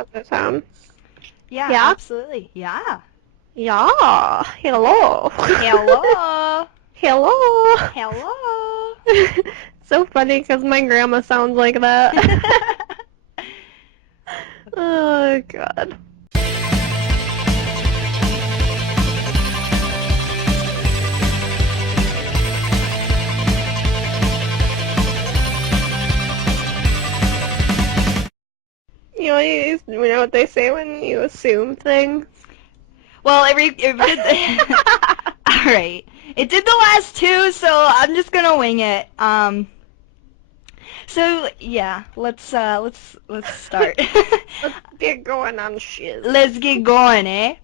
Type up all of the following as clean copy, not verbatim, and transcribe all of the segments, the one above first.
How's that sound? Yeah, Yeah? absolutely. Yeah. Yeah. Hello. Hello. Hello. Hello. So funny because my grandma sounds like that. Oh, God. You know what they say when you assume things? Well, all right. It did the last two, so I'm just gonna wing it. So yeah, let's start. Let's get going on shiz. Let's get going, eh?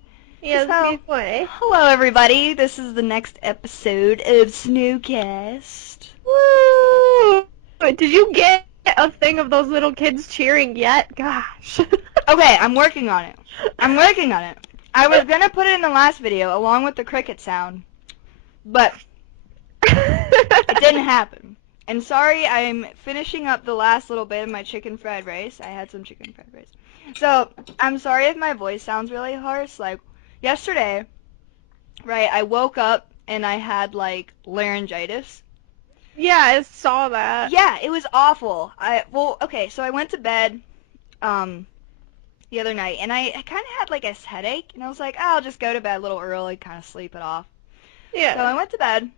Yeah, let's So, get going. hello everybody. This is the next episode of SnowCast. Woo! Did you get a thing of those little kids cheering yet? Gosh. Okay, I'm working on it. I was gonna put it in the last video along with the cricket sound, but it didn't happen. And sorry, I'm finishing up the last little bit of my chicken fried rice. I had some chicken fried rice. So, I'm sorry if my voice sounds really hoarse. Like, yesterday, right, I woke up and I had, like, laryngitis. Yeah, I saw that. Yeah, it was awful. Okay, so I went to bed, the other night, and I kind of had, like, a headache, and I was like, oh, I'll just go to bed a little early, kind of sleep it off. Yeah. So I went to bed,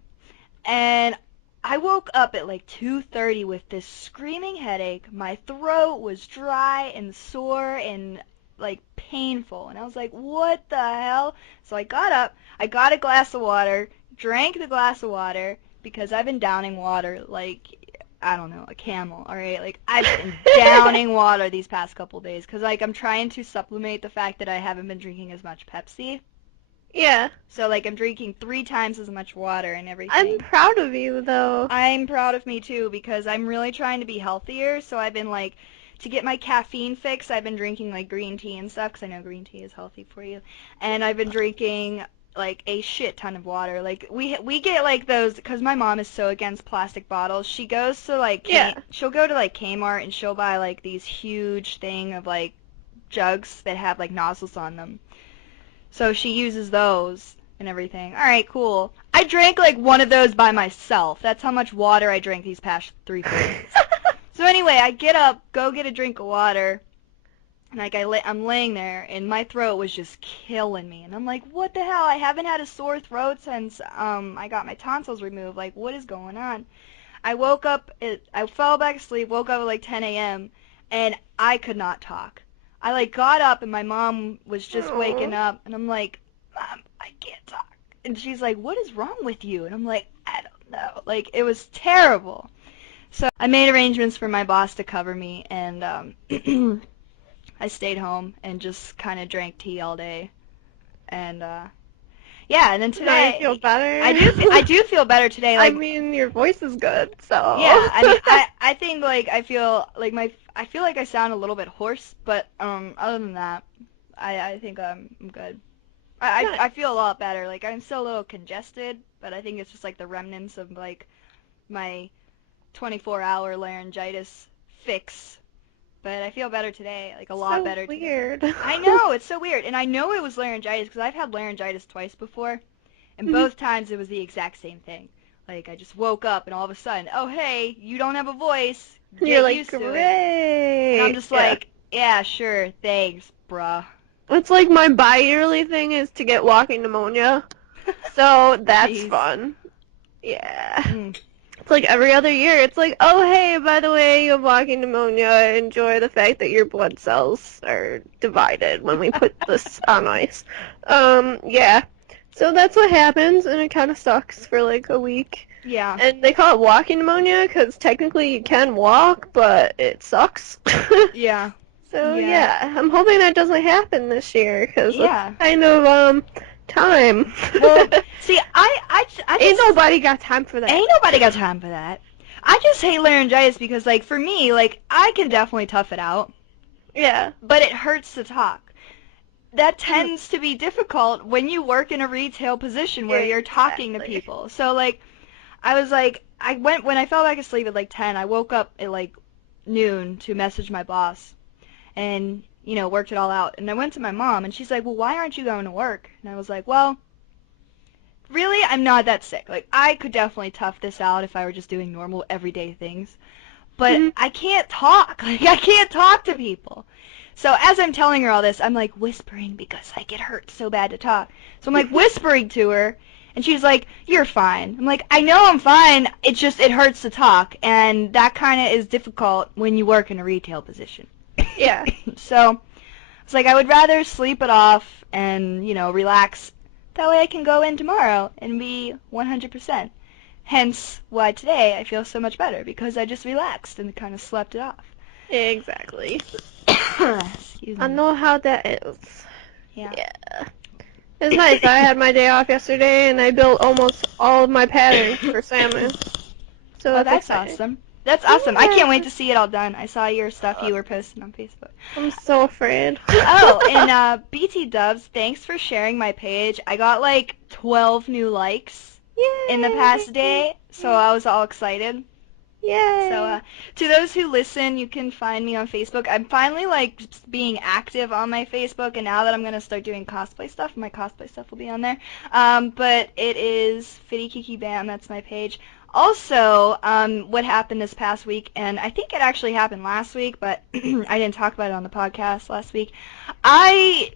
and I woke up at like 2:30 with this screaming headache. My throat was dry and sore and like painful. And I was like, what the hell? So I got up, I got a glass of water, drank the glass of water because I've been downing water like, I don't know, a camel, alright? Like, I've been downing water these past couple days because, like, I'm trying to supplement the fact that I haven't been drinking as much Pepsi. Yeah. So, like, I'm drinking 3 times as much water and everything. I'm proud of you, though. I'm proud of me, too, because I'm really trying to be healthier. So I've been, like, to get my caffeine fix, I've been drinking, like, green tea and stuff, because I know green tea is healthy for you. And I've been drinking, like, a shit ton of water. Like, we get, like, those, because my mom is so against plastic bottles. She goes to, like, she'll go to, like, Kmart, and she'll buy, like, these huge thing of, like, jugs that have, like, nozzles on them. So she uses those and everything. Alright, cool. I drank like one of those by myself. That's how much water I drank these past 3 days. So anyway, I get up, go get a drink of water, and like I'm laying there, and my throat was just killing me. And I'm like, what the hell? I haven't had a sore throat since I got my tonsils removed. Like, what is going on? I woke up, I fell back asleep, woke up at like 10 a.m., and I could not talk. I like got up and my mom was just waking up and I'm like, Mom, I can't talk. And she's like, what is wrong with you? And I'm like, I don't know. Like, it was terrible. So I made arrangements for my boss to cover me, and I stayed home and just kind of drank tea all day. And yeah, and then today Now you feel better? I do feel better today. Like, I mean, your voice is good, so. yeah, I mean, I think like I feel like I feel like I sound a little bit hoarse, but other than that, I think I'm good. I feel a lot better. Like, I'm still a little congested, but I think it's just like the remnants of like my 24-hour laryngitis fix. But I feel better today, like a lot better today. Weird. I know, it's so weird. And I know it was laryngitis because I've had laryngitis twice before, and both times it was the exact same thing. Like, I just woke up and all of a sudden, oh, hey, you don't have a voice. You're Get like, used to it. great. And I'm just like, yeah, sure, thanks, bruh. It's like my bi-yearly thing is to get walking pneumonia. So that's Jeez. fun. Yeah. Mm. It's like every other year. It's like, oh, hey, by the way, you have walking pneumonia. Enjoy the fact that your blood cells are divided when we put this on ice. Yeah. So that's what happens, and it kind of sucks for like a week. Yeah. And they call it walking pneumonia because technically you can walk, but it sucks. Yeah. So yeah, I'm hoping that doesn't happen this year because Yeah. it's kind of time. Well, see, I just, ain't nobody got time for that. Ain't nobody got time for that. I just hate laryngitis because, like, for me, like, I can definitely tough it out. Yeah. But it hurts to talk. That tends to be difficult when you work in a retail position where you're talking to people. So, like, I was like, when I fell back asleep at like 10, I woke up at like noon to message my boss. And worked it all out. And I went to my mom, and she's like, well, why aren't you going to work? And I was like, well, really, I'm not that sick. Like, I could definitely tough this out if I were just doing normal, everyday things. But Mhm. I can't talk. Like, I can't talk to people. So as I'm telling her all this, I'm like whispering because like it hurts so bad to talk. So I'm like whispering to her, and she's like, "You're fine." I'm like, "I know I'm fine. It's just it hurts to talk, and that kind of is difficult when you work in a retail position." Yeah. So it's like I would rather sleep it off and relax. That way I can go in tomorrow and be 100%. Hence why today I feel so much better because I just relaxed and kind of slept it off. Exactly. Excuse I me. know how that is. Yeah. Yeah. It's nice. I had my day off yesterday, and I built almost all of my patterns for salmon. So Oh, that's that's exciting. awesome. That's awesome. I can't wait Yeah. to see it all done. I saw your stuff you were posting on Facebook. I'm so afraid. Oh, and BT Dubs, thanks for sharing my page. I got like 12 new likes in the past Yay! day, so I was all excited. So, Yay! to those who listen, you can find me on Facebook. I'm finally like being active on my Facebook, and now that I'm gonna start doing cosplay stuff, my cosplay stuff will be on there. But it is Fitty Kiki Bam. That's my page. Also, what happened this past week, and I think it actually happened last week, but I didn't talk about it on the podcast last week. I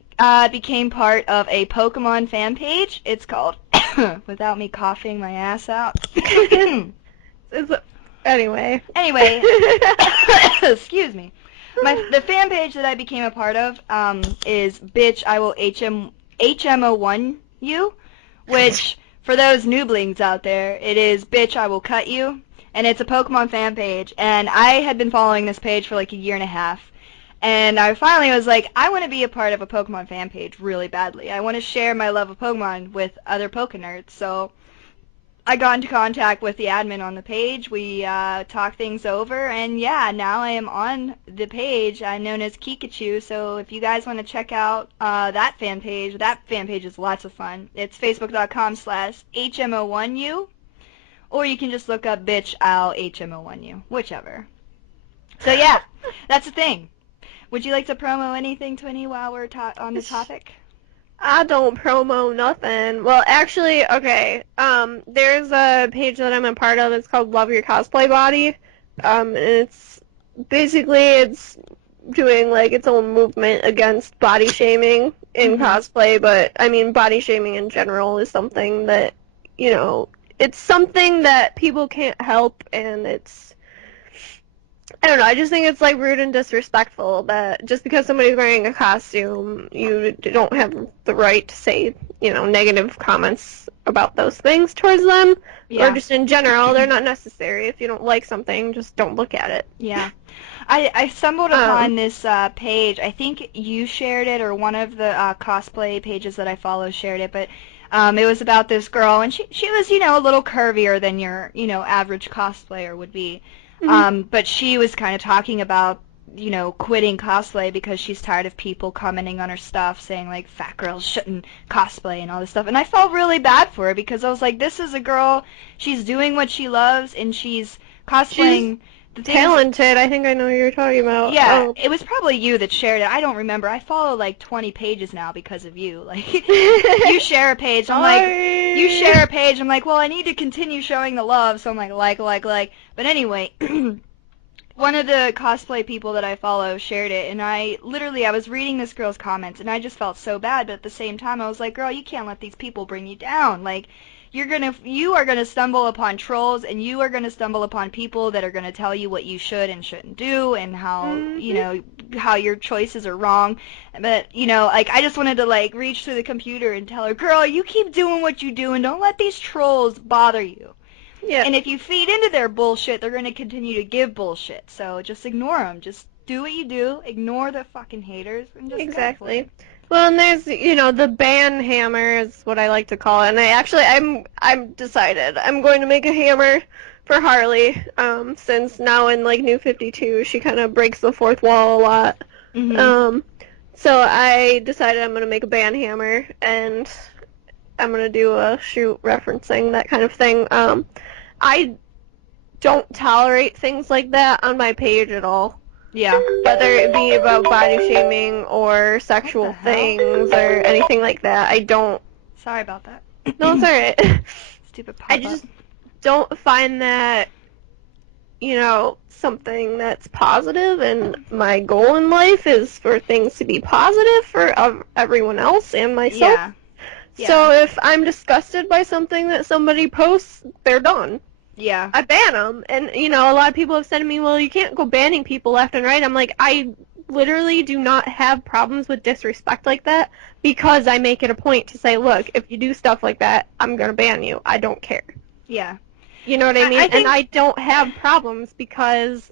became part of a Pokemon fan page. It's called Without Me Coughing My Ass Out. It's, anyway. Anyway, excuse me. The fan page that I became a part of is bitch I will HMO1 you, which for those nooblings out there, it is bitch I will cut you, and it's a Pokemon fan page. And I had been following this page for like a year and a half, and I finally was like, I want to be a part of a Pokemon fan page really badly. I want to share my love of Pokemon with other Pokenerds. So I got into contact with the admin on the page. We talked things over, and yeah, now I am on the page. I'm known as Kikachu, so if you guys want to check out that fan page is lots of fun. It's facebook.com/HMO1U, or you can just look up bitch I'll HMO1U, whichever. So yeah, that's the thing. Would you like to promo anything, Twinny, while we're on the topic? I don't promo nothing. Well, actually, okay. There's a page that I'm a part of. It's called Love Your Cosplay Body. And it's basically doing like its own movement against body shaming in cosplay, but I mean body shaming in general is something that, you know, it's something that people can't help, and I don't know, I just think it's like rude and disrespectful that just because somebody's wearing a costume, you don't have the right to say, you know, negative comments about those things towards them. Or Yeah. just in general, they're not necessary. If you don't like something, just don't look at it. Yeah. I stumbled Um, upon this page. I think you shared it, or one of the cosplay pages that I follow shared it, but it was about this girl, and she was, a little curvier than your, average cosplayer would be. mhm. But she was kind of talking about, quitting cosplay because she's tired of people commenting on her stuff, saying like fat girls shouldn't cosplay and all this stuff. And I felt really bad for her because I was like, this is a girl, she's doing what she loves, and she's She's cosplaying the things. talented. I think I know who you're talking about. Yeah, it was probably you that shared it. I don't remember. I follow like 20 pages now because of you. Like, you share a page, I'm like, you Sorry. share a page, I'm like, well, I need to continue showing the love, so I'm like. But anyway, one of the cosplay people that I follow shared it, and I was reading this girl's comments, and I just felt so bad, but at the same time, I was like, girl, you can't let these people bring you down. Like, you are gonna stumble upon trolls, and you are gonna stumble upon people that are gonna tell you what you should and shouldn't do, and how, Mhm. how your choices are wrong. But, like, I just wanted to, like, reach through the computer and tell her, girl, you keep doing what you do, and don't let these trolls bother you. Yeah, And if you feed into their bullshit, they're going to continue to give bullshit. So just ignore them. Just do what you do. Ignore the fucking haters and just go for it. exactly. Well, and there's, you know, the ban hammer is what I like to call it. And I'm decided. I'm going to make a hammer for Harley. Since now in like New 52, she kind of breaks the fourth wall a lot. Mhm. Um, so I decided I'm going to make a ban hammer, and I'm going to do a shoot referencing that kind of thing. I don't tolerate things like that on my page at all. Yeah. whether it be about body shaming or What the sexual hell? things or anything like that. I don't. Sorry about that. No, it's alright. Stupid I pop-up. just don't find that, something that's positive, and my goal in life is for things to be positive for everyone else and myself. Yeah. Yeah. So if I'm disgusted by something that somebody posts, they're done. Yeah. I ban them. And, a lot of people have said to me, well, you can't go banning people left and right. I'm like, I literally do not have problems with disrespect like that because I make it a point to say, look, if you do stuff like that, I'm going to ban you. I don't care. Yeah. You know what I mean? I And think. I don't have problems because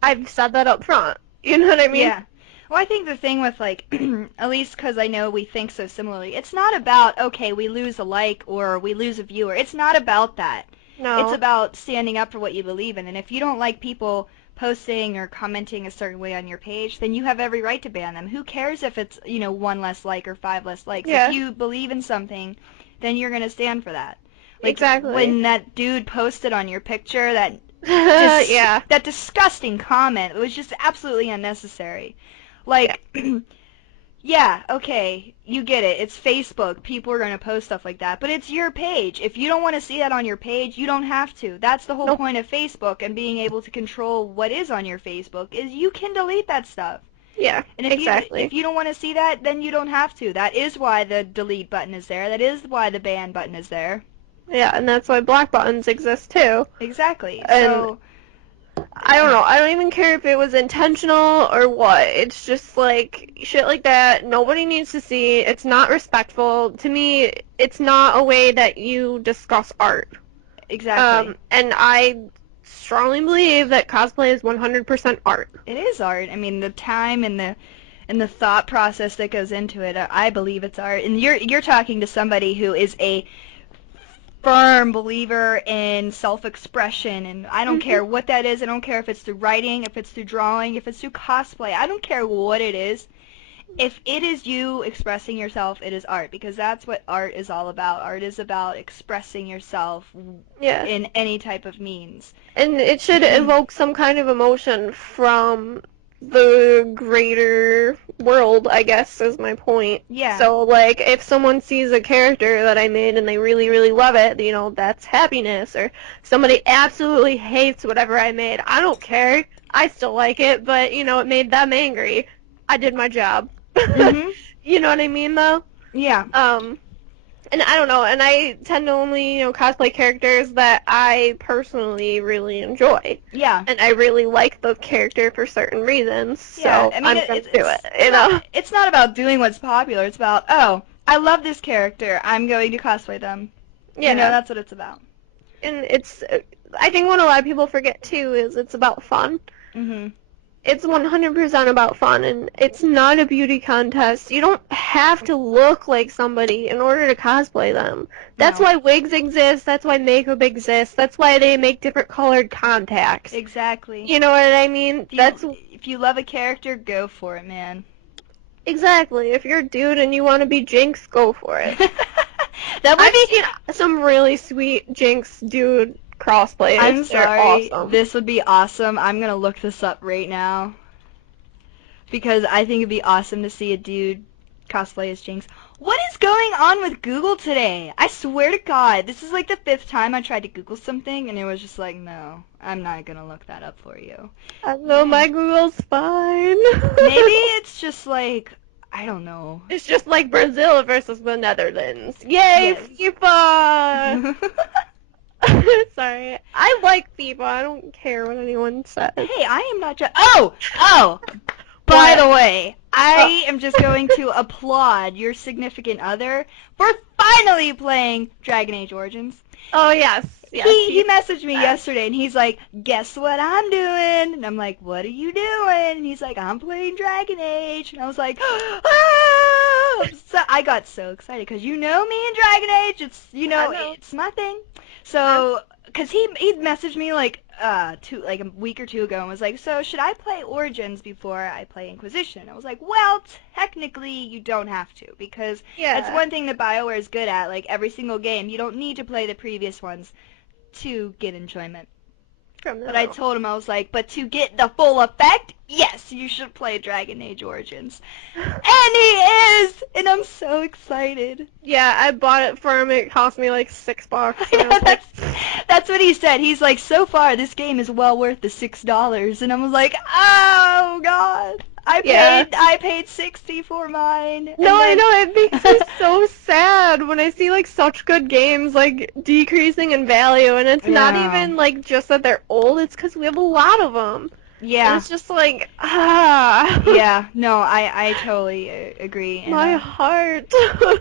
I've said that up front. You know what I mean? Yeah. Well, I think the thing with, like, at least because I know we think so similarly, it's not about, okay, we lose a like or we lose a viewer. It's not about that. It's No. about standing up for what you believe in. And if you don't like people posting or commenting a certain way on your page, then you have every right to ban them. Who cares if it's, one less like or five less likes? If Yeah. you believe in something, then you're going to stand for that. Like Exactly. when that dude posted on your picture Yeah. that disgusting comment, it was just absolutely unnecessary. Yeah. Like, yeah, okay, you get it. It's Facebook. People are going to post stuff like that. But it's your page. If you don't want to see that on your page, you don't have to. That's the whole Nope. point of Facebook and being able to control what is on your Facebook is you can delete that stuff. Yeah. And if Exactly. you don't want to see that, then you don't have to. That is why the delete button is there. That is why the ban button is there. Yeah, and that's why black buttons exist too. Exactly. And So, I don't know. I don't even care if it was intentional or what. It's just like shit like that. Nobody needs to see. It's not respectful. To me, it's not a way that you discuss art. exactly. And I strongly believe that cosplay is 100% art. It is art. I mean, the time and the thought process that goes into it, I believe it's art. And you're talking to somebody who is a firm believer in self-expression, and I don't Hmm. care what that is. I don't care if it's through writing, if it's through drawing, if it's through cosplay. I don't care what it is. If it is you expressing yourself, it is art, because that's what art is all about. Art is about expressing yourself Yeah. in any type of means. And it should evoke some kind of emotion from the greater world, I guess, is my point. Yeah. So, like, if someone sees a character that I made and they really, really love it, that's happiness. Or somebody absolutely hates whatever I made, I don't care. I still like it, but, it made them angry. I did my job. Mhm. You know what I mean, though? Yeah. Um, and I don't know, and I tend to only, cosplay characters that I personally really enjoy. Yeah. And I really like the character for certain reasons, Yeah, so I mean I'm gonna do it, you know? it's not about doing what's popular. It's about, oh, I love this character. I'm going to cosplay them. Yeah. That's what it's about. And I think what a lot of people forget too is it's about fun. Mhm. It's 100% about fun, and it's not a beauty contest. You don't have to look like somebody in order to cosplay them. That's No. why wigs exist, that's why makeup exists, that's why they make different colored contacts. Exactly. You know what I mean? That's If you love a character, go for it, man. exactly. If you're a dude and you want to be Jinx, go for it. That would I've be seen some really sweet Jinx dude I'm crossplays. They're sorry. awesome. This would be awesome. I'm going to look this up right now because I think it'd be awesome to see a dude cosplay as Jinx. What is going on with Google today? I swear to God, this is like the fifth time I tried to Google something and it was just like, no, I'm not gonna look that up for you. I know Man, my Google's fine. maybe it's just like, I don't know. It's just like Brazil versus the Netherlands. Yay, Yes. FIFA! Sorry. I like FIFA. I don't care what anyone says. Hey, I am not just. Oh! By What? the way, Oh, I am just going to applaud your significant other for finally playing Dragon Age Origins. oh yes. Yes, He he's messaged me best. yesterday and he's like, guess what I'm doing? And I'm like, what are you doing? And he's like, I'm playing Dragon Age. And I was like, ah! So I got so excited because you know me in Dragon Age. I know. It's my thing. I'm, So, because he messaged me like like a week or two ago and was like, so should I play Origins before I play Inquisition? I was like, well, technically you don't have to because that's yeah. one thing that BioWare is good at. Like every single game, you don't need to play the previous ones to get enjoyment. From the But I little. told him, I was like, but to get the full effect, yes, you should play Dragon Age Origins. And he is! And I'm so excited. Yeah, I bought it for him. It cost me like $6, and I Yeah, was like, that's what he said. He's like, so far this game is well worth the $6. And I was like, oh god. yeah. I paid 60 for mine. No, And I then know, it makes me so sad when I see like such good games like decreasing in value, and it's not Yeah. even like just that they're old, it's because we have a lot of them. And Yeah. it's just like, ah. Yeah. No, I totally agree. And My heart. well,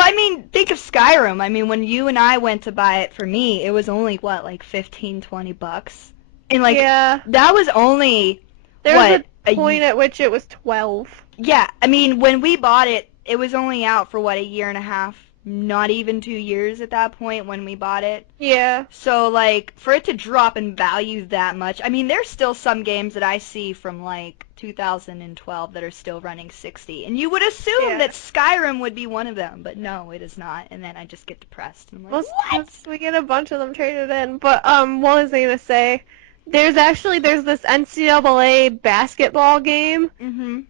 I mean, think of Skyrim. I mean, when you and I went to buy it for me, it was only what, like 15, $20. And like Yeah. that was only There was what a point at which it was 12. yeah, I mean, when we bought it, it was only out for what, a year and a half, not even 2 years at that point when we bought it. Yeah. So like for it to drop in value that much, I mean, there's still some games that I see from like 2012 that are still running 60, and you would assume Yeah. that Skyrim would be one of them, but no, it is not. And then I just get depressed and I'm like, what? We get a bunch of them traded in. But what was I gonna say? There's this NCAA basketball game Mhm.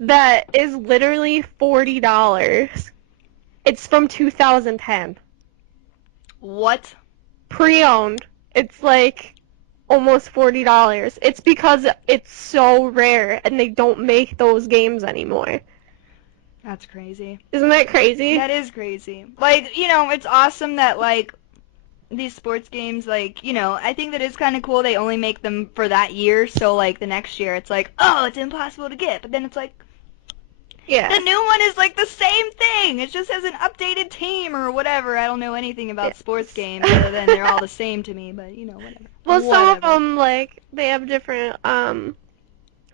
that is literally $40. It's from 2010. What? Pre-owned. It's like almost $40. It's because it's so rare and they don't make those games anymore. That's crazy. Isn't that crazy? That is crazy. Like, you know, it's awesome that like these sports games, like, you know, I think that it's kind of cool they only make them for that year, so like the next year it's like, oh, it's impossible to get, but then it's like Yeah. the new one is like the same thing. It just has an updated team or whatever. I don't know anything about Yeah. sports games other than they're all the same to me, but you know, whatever. Well, some of Whatever. them, like, they have different,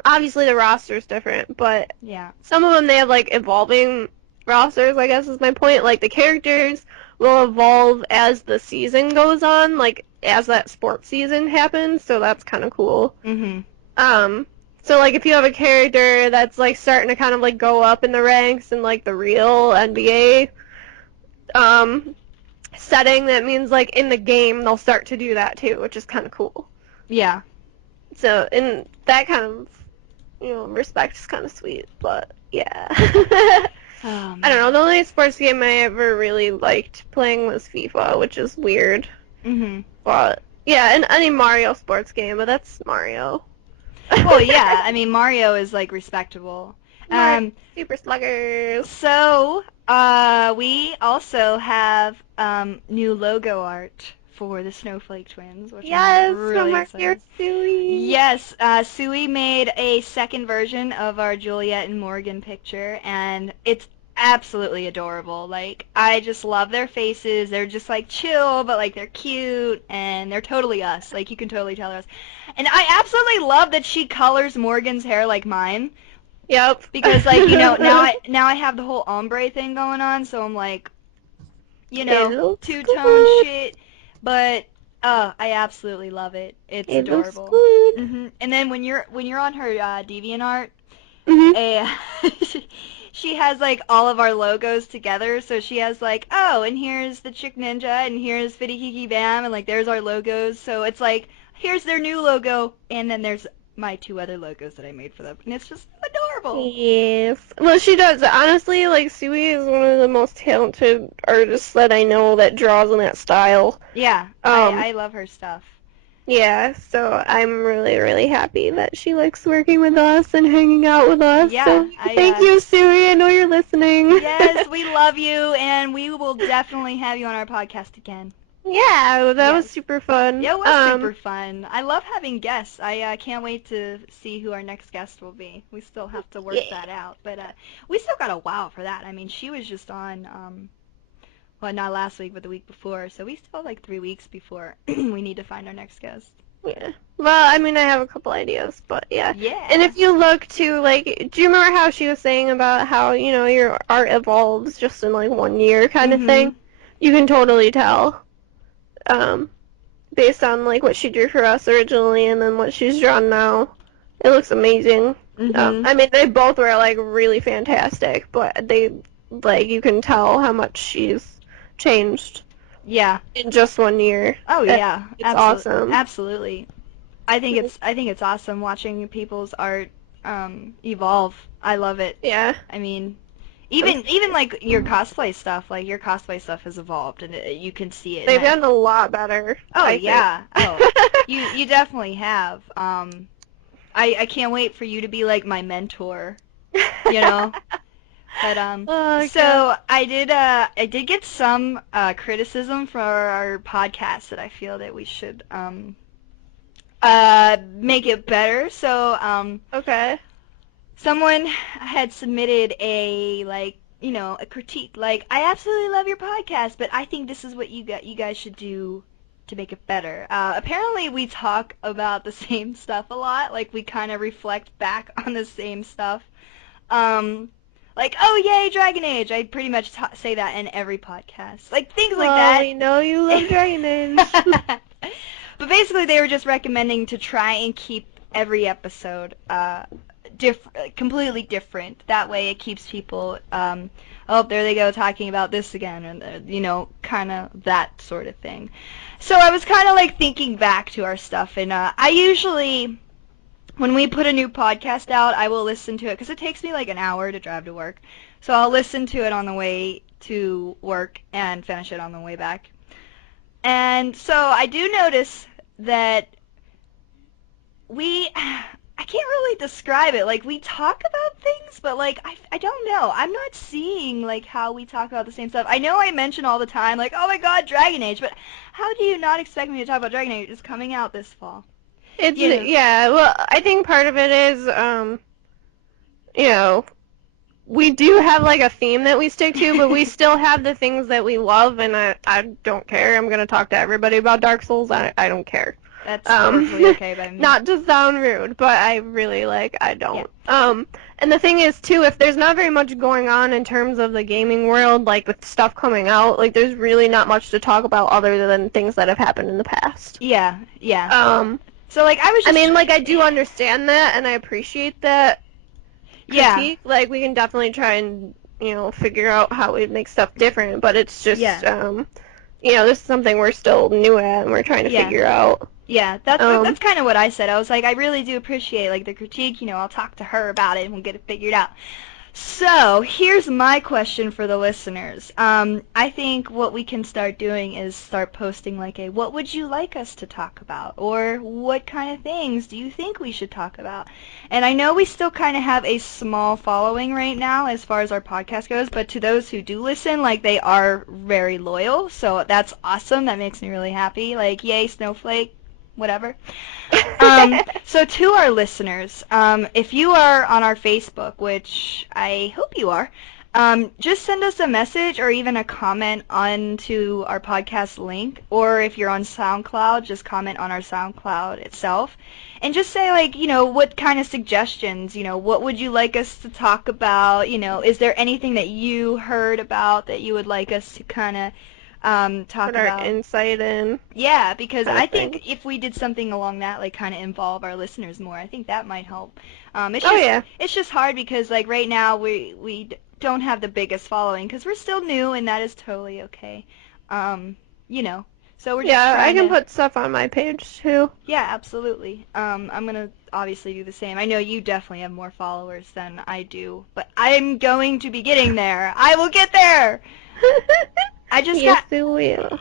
obviously the roster's different, but Yeah. some of them they have, like, evolving rosters, I guess is my point. Like, the characters will evolve as the season goes on, like, as that sports season happens, so that's kind of cool. Mhm. So, like, if you have a character that's, like, starting to kind of, like, go up in the ranks in, like, the real NBA, setting, that means, like, in the game they'll start to do that, too, which is kind of cool. Yeah. So, in that kind of, respect is kind of sweet, but, yeah. I don't know, the only sports game I ever really liked playing was FIFA, which is weird. Mhm. But, yeah, and any Mario sports game, but that's Mario. Well, yeah. I mean, Mario is like respectable. Super Sluggers. So, we also have new logo art for the Snowflake Twins, which Yes, I'm really from our excited. dear Suiish. Yes, Suiish made a second version of our Juliet and Morgan picture, and it's absolutely adorable. Like, I just love their faces. They're just like chill, but like they're cute, and they're totally us. Like, you can totally tell they're us. And I absolutely love that she colors Morgan's hair like mine. Yep. Because like, you know, now I have the whole ombre thing going on, so I'm like, you know, two-tone shit. But I absolutely love it. It's It adorable. looks good. And then when you're on her DeviantArt, Mm-hmm. she has like all of our logos together. So she has like, oh, and here's the Chick Ninja, and here's Fitty Kiki Bam, and like there's our logos. So it's like, here's their new logo, and then there's my two other logos that I made for them, and it's just adorable. Yes. Well, she does. Honestly, like, Suiish is one of the most talented artists that I know that draws in that style. Yeah, I love her stuff. Yeah, so I'm really, really happy that she likes working with us and hanging out with us. Yeah, so thank you, Suiish. I know you're listening. Yes, we love you, and we will definitely have you on our podcast again. Yeah, that was super fun. Yeah, it was super fun. I love having guests. I can't wait to see who our next guest will be. We still have to work that out, but we still got a while for that. I mean, she was just on, well, not last week, but the week before, so we still have like 3 weeks before we need to find our next guest. Yeah. Well, I mean, I have a couple ideas, but yeah. Yeah. And if you look to, like, do you remember how she was saying about how, your art evolves just in, like, 1 year kind of thing? You can totally tell. Based on like what she drew for us originally and then what she's drawn now. It looks amazing. I mean, they both were like really fantastic, but they, like, you can tell how much she's changed Yeah. in just 1 year. Oh yeah. It's Absolutely. awesome. Absolutely. I think it's awesome watching people's art evolve. I love it. Yeah. I mean, Um, even like your cosplay stuff, like your cosplay stuff has evolved, and you can see it. And They've gotten a lot better, oh I think. yeah, oh you definitely have. I can't wait for you to be like my mentor, you know. But Oh god. so I did get some criticism for our podcast that I feel that we should make it better. So Okay. someone had submitted a like a critique like I absolutely love your podcast, but I think this is what you guys should do to make it better. Apparently we talk about the same stuff a lot, like we kind of reflect back on the same stuff. Um, like, oh yay, Dragon Age. I pretty much say that in every podcast. Like things like Well, that. we know you love Dragon Age. But basically, they were just recommending to try and keep every episode completely different. That way, it keeps people. Oh, there they go talking about this again, and kind of that sort of thing. So I was kind of like thinking back to our stuff, and I usually when we put a new podcast out, I will listen to it because it takes me like an hour to drive to work. So I'll listen to it on the way to work and finish it on the way back. And so I do notice that I can't really describe it. Like we talk about things, but like I don't know. I'm not seeing like how we talk about the same stuff. I know I mention all the time like, "Oh my God, Dragon Age," but how do you not expect me to talk about Dragon Age? It's coming out this fall. It's You know. yeah, well, I think part of it is you know, we do have like a theme that we stick to, but we still have the things that we love, and I don't care. I'm gonna talk to everybody about Dark Souls. I don't care. That's perfectly okay by me. Not to sound rude, but I really I Yeah. don't. And the thing is too, if there's not very much going on in terms of the gaming world, like with stuff coming out, like there's really not much to talk about other than things that have happened in the past. Yeah, yeah. Um, So like I was I just mean, like I do understand that, and I appreciate that yeah, critique. Like we can definitely try and figure out how we make stuff different, but it's just yeah, this is something we're still new at and we're trying to yeah. figure out. Yeah, that's Um, that's kind of what I said. I was like, I really do appreciate like the critique. I'll talk to her about it and we'll get it figured out. So here's my question for the listeners. I think what we can start doing is start posting like a what would you like us to talk about, or what kind of things do you think we should talk about? And I know we still kind of have a small following right now as far as our podcast goes, but to those who do listen, like they are very loyal, so that's awesome. That makes me really happy. Like, yay, Snowflake, whatever. So to our listeners, if you are on our Facebook, which I hope you are, just send us a message or even a comment onto our podcast link. Or if you're on SoundCloud, just comment on our SoundCloud itself. And just say, like, what kind of suggestions, what would you like us to talk about? Is there anything that you heard about that you would like us to kind of talk Put our about? insight in, Yeah, because kind I of thing. think if we did something along that, like kind of involve our listeners more, I think that might help. It's Oh just yeah, it's just hard because like right now we don't have the biggest following because we're still new and that is totally okay. Um, you know, so we're just yeah. I trying can to. put stuff on my page too. Yeah, absolutely. I'm gonna obviously do the same. I know you definitely have more followers than I do, but I'm going to be getting there. I will get there. I just Yes, got it will.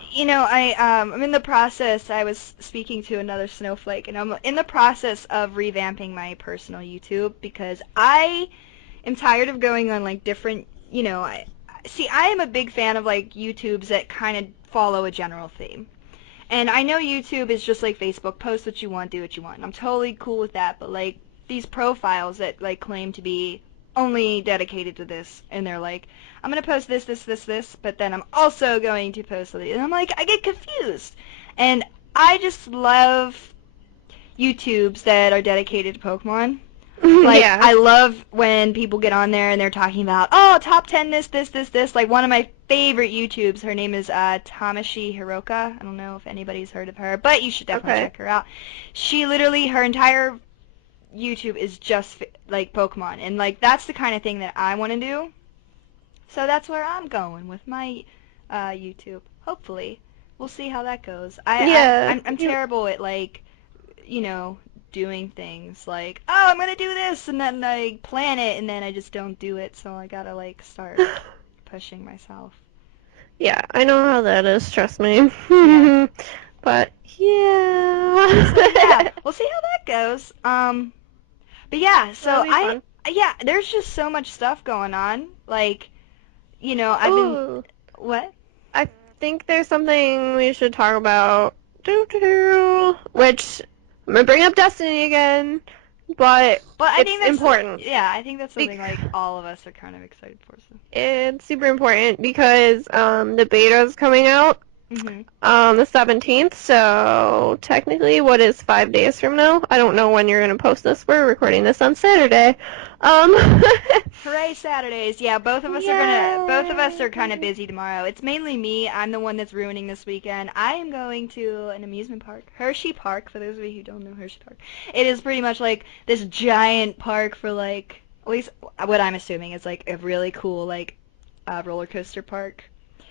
I'm in the process. I was speaking to another snowflake, and I'm in the process of revamping my personal YouTube because I am tired of going on like different. I see. I am a big fan of like YouTubes that kind of follow a general theme. And I know YouTube is just like Facebook, post what you want, do what you want. And I'm totally cool with that, but like these profiles that like claim to be only dedicated to this, and they're like, I'm gonna post this, this, this, this, but then I'm also going to post this. And I'm like, I get confused. And I just love YouTubes that are dedicated to Pokemon. Like, Yeah. I love when people get on there and they're talking about, oh, top 10 this, this, this, this. Like, one of my favorite YouTubes, her name is Tamashi Hiroka. I don't know if anybody's heard of her, but you should definitely Okay. check her out. She literally, her entire YouTube is just, like, Pokemon. And, like, that's the kind of thing that I want to do. So that's where I'm going with my YouTube, hopefully. we'll see how that goes. Yeah. I'm terrible at like, you know, doing things like, oh, I'm gonna do this, and then I plan it, and then I just don't do it. So I gotta like start pushing myself. Yeah, I know how that is, trust me. Yeah. But yeah. So yeah, we'll see how that goes. But yeah, That'll so be fun. yeah, there's just so much stuff going on. Like, I've been Ooh, what? I think there's something we should talk about. Which I'm gonna bring up Destiny again, but Well, I it's think that's important. yeah, I think that's Bec- something like all of us are kind of excited for. So. It's super important because the beta is coming out Mhm. the 17th, so technically, what is 5 days from now? I don't know when you're gonna post this. We're recording this on Saturday. Um, Hooray Saturdays. Yeah, both of us are kind of Yay! busy tomorrow. It's mainly me. I'm the one that's ruining this weekend. I am going to an amusement park, Hershey Park, for those of you who don't know Hershey Park. It is pretty much like this giant park for like, at least what I'm assuming is like a really cool like roller coaster park.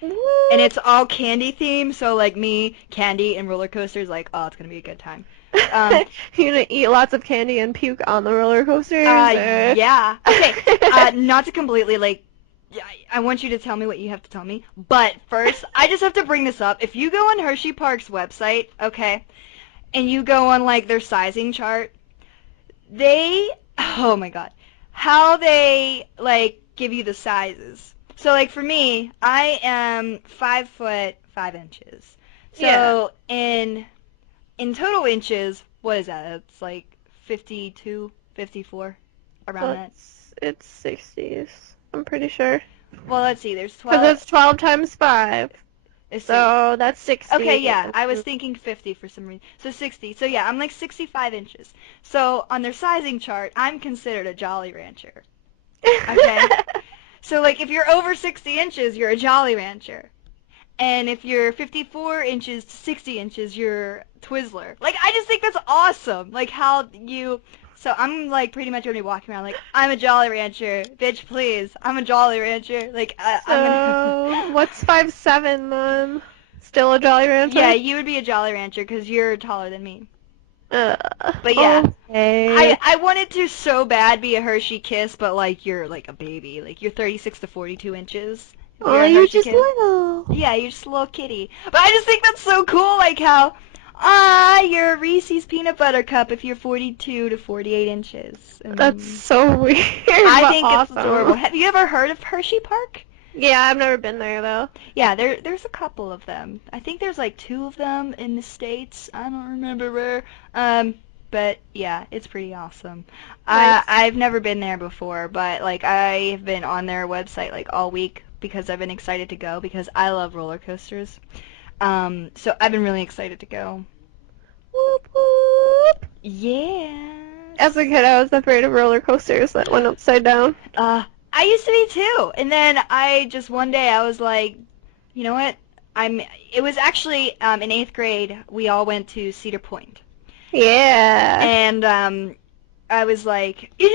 And What? it's all candy themed, so like me, candy and roller coasters, like, oh, it's gonna be a good time. Um, You gonna eat lots of candy and puke on the roller coasters, or? yeah. Okay, not to completely, like, I want you to tell me what you have to tell me, but first, I just have to bring this up. If you go on Hershey Park's website, okay, and you go on, like, their sizing chart, they, oh my god, how they, like, give you the sizes. So, like, for me, I am 5 foot 5 inches. Yeah. So, in total inches, what is that? It's like 52, 54, around that. It's 60s. I'm pretty sure. Well, let's see. There's Because 12. it's 12 times 5. Let's see. So that's Okay, 60. yeah, I was thinking 50 for some reason. So 60. So yeah, I'm like 65 inches. So on their sizing chart, I'm considered a Jolly Rancher. Okay? So like if you're over 60 inches, you're a Jolly Rancher. And if you're 54 inches to 60 inches, you're Twizzler. Like, I just think that's awesome. Like, how you. So I'm, like, pretty much going to be walking around, like, I'm a Jolly Rancher. Bitch, please. I'm a Jolly Rancher. Like, I'm going So, to. what's 5'7" then? Still a Jolly Yeah, Rancher? you would be a Jolly Rancher because you're taller than me. Uh, But yeah. okay. I wanted to so bad be a Hershey Kiss, but, like, you're, like, a baby. Like, you're 36 to 42 inches. If Oh, you're a you're Hershey just Kiss. little. Yeah, you're just a little kitty. But I just think that's so cool, like how, you're a Reese's peanut butter cup if you're 42 to 48 inches. That's so weird, I but think it's adorable. awesome. Have you ever heard of Hershey Park? Yeah, I've never been there though. Yeah, there's a couple of them. I think there's like two of them in the States. I don't remember where. Um, but yeah, it's pretty awesome. Nice. I've never been there before, but like I have been on their website like all week because I've been excited to go because I love roller coasters. So I've been really excited to go. Whoop whoop. As Yes. a kid, I was afraid of roller coasters that went upside down. Uh, I used to be too. And then I just one day I was like, you know what? It was actually in 8th grade. We all went to Cedar Point, Yeah. and I was like, wait,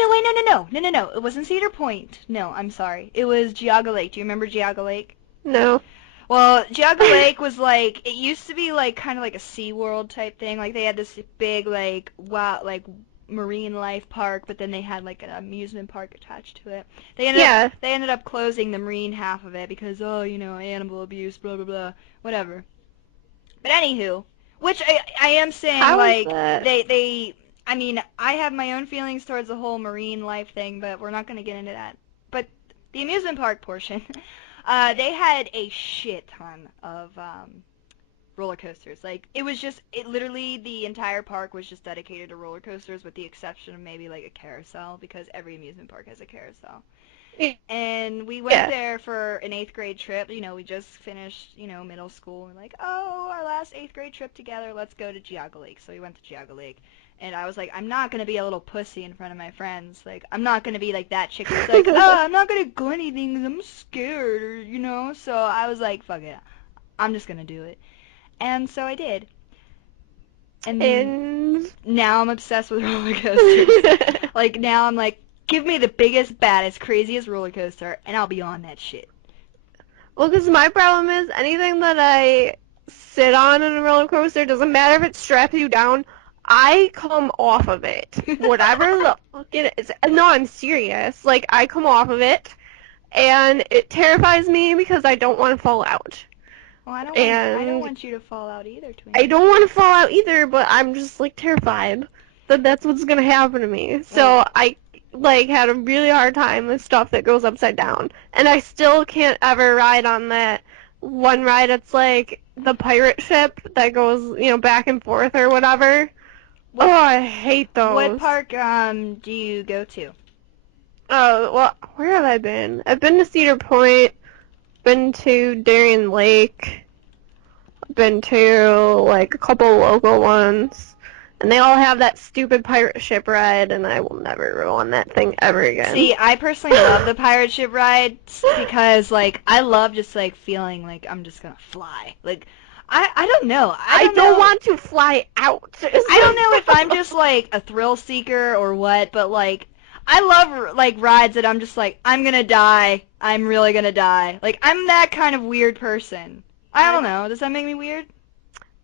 no. It wasn't Cedar Point. No, I'm sorry. It was Geauga Lake. Do you remember Geauga Lake? No. Well, Geauga Lake was like it used to be like kind of like a SeaWorld type thing. Like they had this big like wow like marine life park, but then they had like an amusement park attached to it. Yeah. They ended up closing the marine half of it because animal abuse, blah blah blah, whatever. But anywho, which I am saying How is like that? they I mean I have my own feelings towards the whole marine life thing, but we're not going to get into that. But the amusement park portion. They had a shit ton of roller coasters. Like it literally the entire park was just dedicated to roller coasters, with the exception of maybe like a carousel because every amusement park has a carousel. And we went Yeah. there for an 8th grade trip. We just finished middle school. And like, oh, our last 8th grade trip together. Let's go to Geauga Lake. So we went to Geauga Lake. And I was like, I'm not gonna be a little pussy in front of my friends. Like, I'm not gonna be like that chick that's like, oh, I'm not gonna go anything 'cause I'm scared, or. So I was like, fuck it, I'm just gonna do it. And so I did. And And now I'm obsessed with roller coasters. Like now I'm like, give me the biggest, baddest, craziest roller coaster, and I'll be on that shit. well, because my problem is anything that I sit on in a roller coaster, doesn't matter if it straps you down, I come off of it. Whatever the fuck it is. No, I'm serious. Like, I come off of it, and it terrifies me because I don't want to fall out. Well, I don't And want you to fall out either, I Twins. don't want to fall out either, but I'm just, like, terrified that that's what's gonna happen to me. Well, So I, like, had a really hard time with stuff that goes upside down. And I still can't ever ride on that one ride. It's like the pirate ship that goes, back and forth or whatever. Oh, what I hate what those. park do you go to? Oh, well, where have I been? I've been to Cedar Point, been to Darien Lake, been to, like, a couple local ones. And they all have that stupid pirate ship ride, and I will never go on that thing ever again. See, I personally love the pirate ship rides because, like, I love just, like, feeling like I'm just gonna fly. Like, I don't know. I don't want to fly out. I don't know if I'm just, like, a thrill seeker or what, but, like, I love, like, rides that I'm just like, I'm gonna die. I'm really gonna die. Like, I'm that kind of weird person. I don't know. Does that make me weird?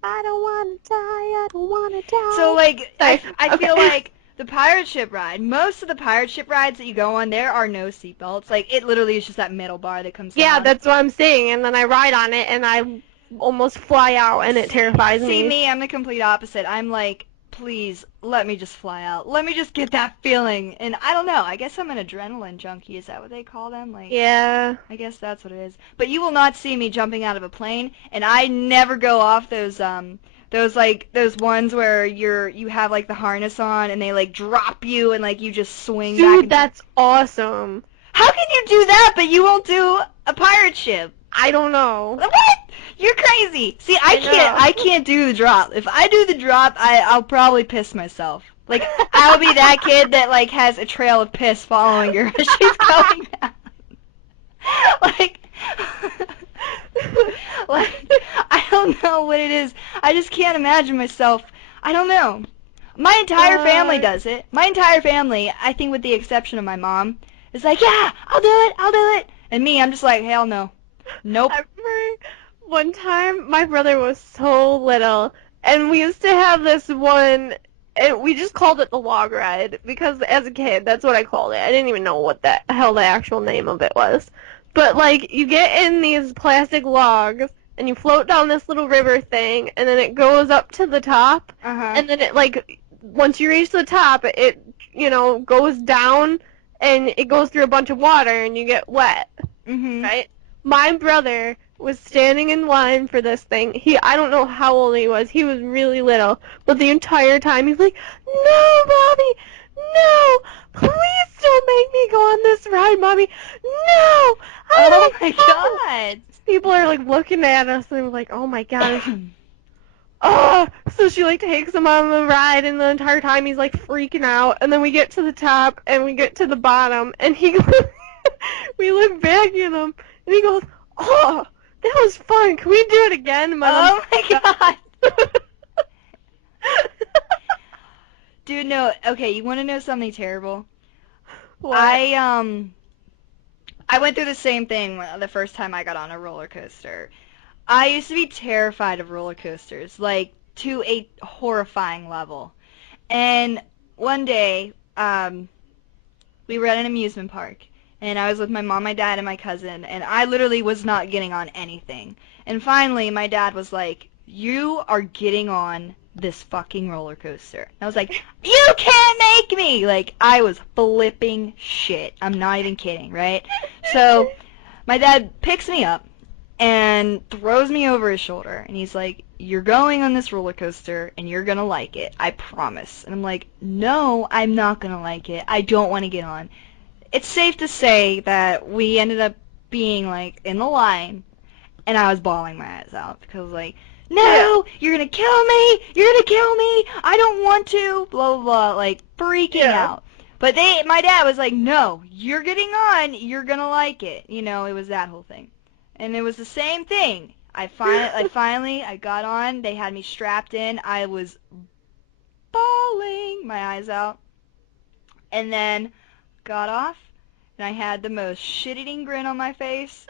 I don't want to die. I don't want to So, die. like, Sorry. I Okay. feel like the pirate ship ride, most of the pirate ship rides that you go on, there are no seatbelts. Like, it literally is just that metal bar that comes Yeah, down. that's what I'm saying. And then I ride on it, and I almost fly out, and it terrifies See me. me, I'm the complete opposite. I'm like, please, let me just fly out. Let me just get that feeling. And I don't know, I guess I'm an adrenaline junkie. Is that what they call them? Like, Yeah. I guess that's what it is. But you will not see me jumping out of a plane, and I never go off those ones where you have like the harness on and they like drop you and like you just swing back Dude, and that's awesome. How can you do that but you won't do a pirate ship? I don't know. What? You're crazy. See, know. I can't do the drop. If I do the drop, I'll probably piss myself. Like I'll be that kid that like has a trail of piss following her as she's going down. Like like I don't know what it is. I just can't imagine myself. I don't know. My entire family does it. My entire family, I think with the exception of my mom, is like, yeah, I'll do it, I'll do it. And me, I'm just like, hell no. Nope. I remember one time my brother was so little, and we used to have this one, and we just called it the log ride because as a kid, that's what I called it. I didn't even know what the hell the actual name of it was. But like, you get in these plastic logs, and you float down this little river thing, and then it goes up to the top, Uh-huh. and then it like, once you reach the top, it goes down, and it goes through a bunch of water, and you get wet, Mhm. right? My brother was standing in line for this thing. I don't know how old he was. He was really little. But the entire time he's like, "No, Mommy! No! Please don't make me go on this ride, Mommy! No! I Oh don't my know!" god. People are like looking at us and like, "Oh my god." Oh, so she like takes him on the ride, and the entire time he's like freaking out. And then we get to the top, and we get to the bottom, and we look back at him, and he goes, "Oh, that was fun. Can we do it again?" And Oh my god. god. Dude, no. Okay, you want to know something terrible? What? I went through the same thing the first time I got on a roller coaster. I used to be terrified of roller coasters, like to a horrifying level. And one day, we were at an amusement park, and I was with my mom, my dad, and my cousin, and I literally was not getting on anything. And finally, my dad was like, "You are getting on this fucking roller coaster." And I was like, "You can't make me!" Like, I was flipping shit. I'm not even kidding, right? So, my dad picks me up and throws me over his shoulder, and he's like, "You're going on this roller coaster, and you're gonna like it, I promise." And I'm like, "No, I'm not gonna like it. I don't want to get on." It's safe to say that we ended up being, like, in the line, and I was bawling my eyes out, because, like, "No, you're gonna kill me! You're gonna kill me! I don't want to!" Blah, blah, blah, like, freaking Yeah. out. But my dad was like, "No, you're getting on, you're gonna like it." You know, it was that whole thing. And it was the same thing. I got on. They had me strapped in. I was bawling my eyes out. And then got off, and I had the most shit-eating grin on my face.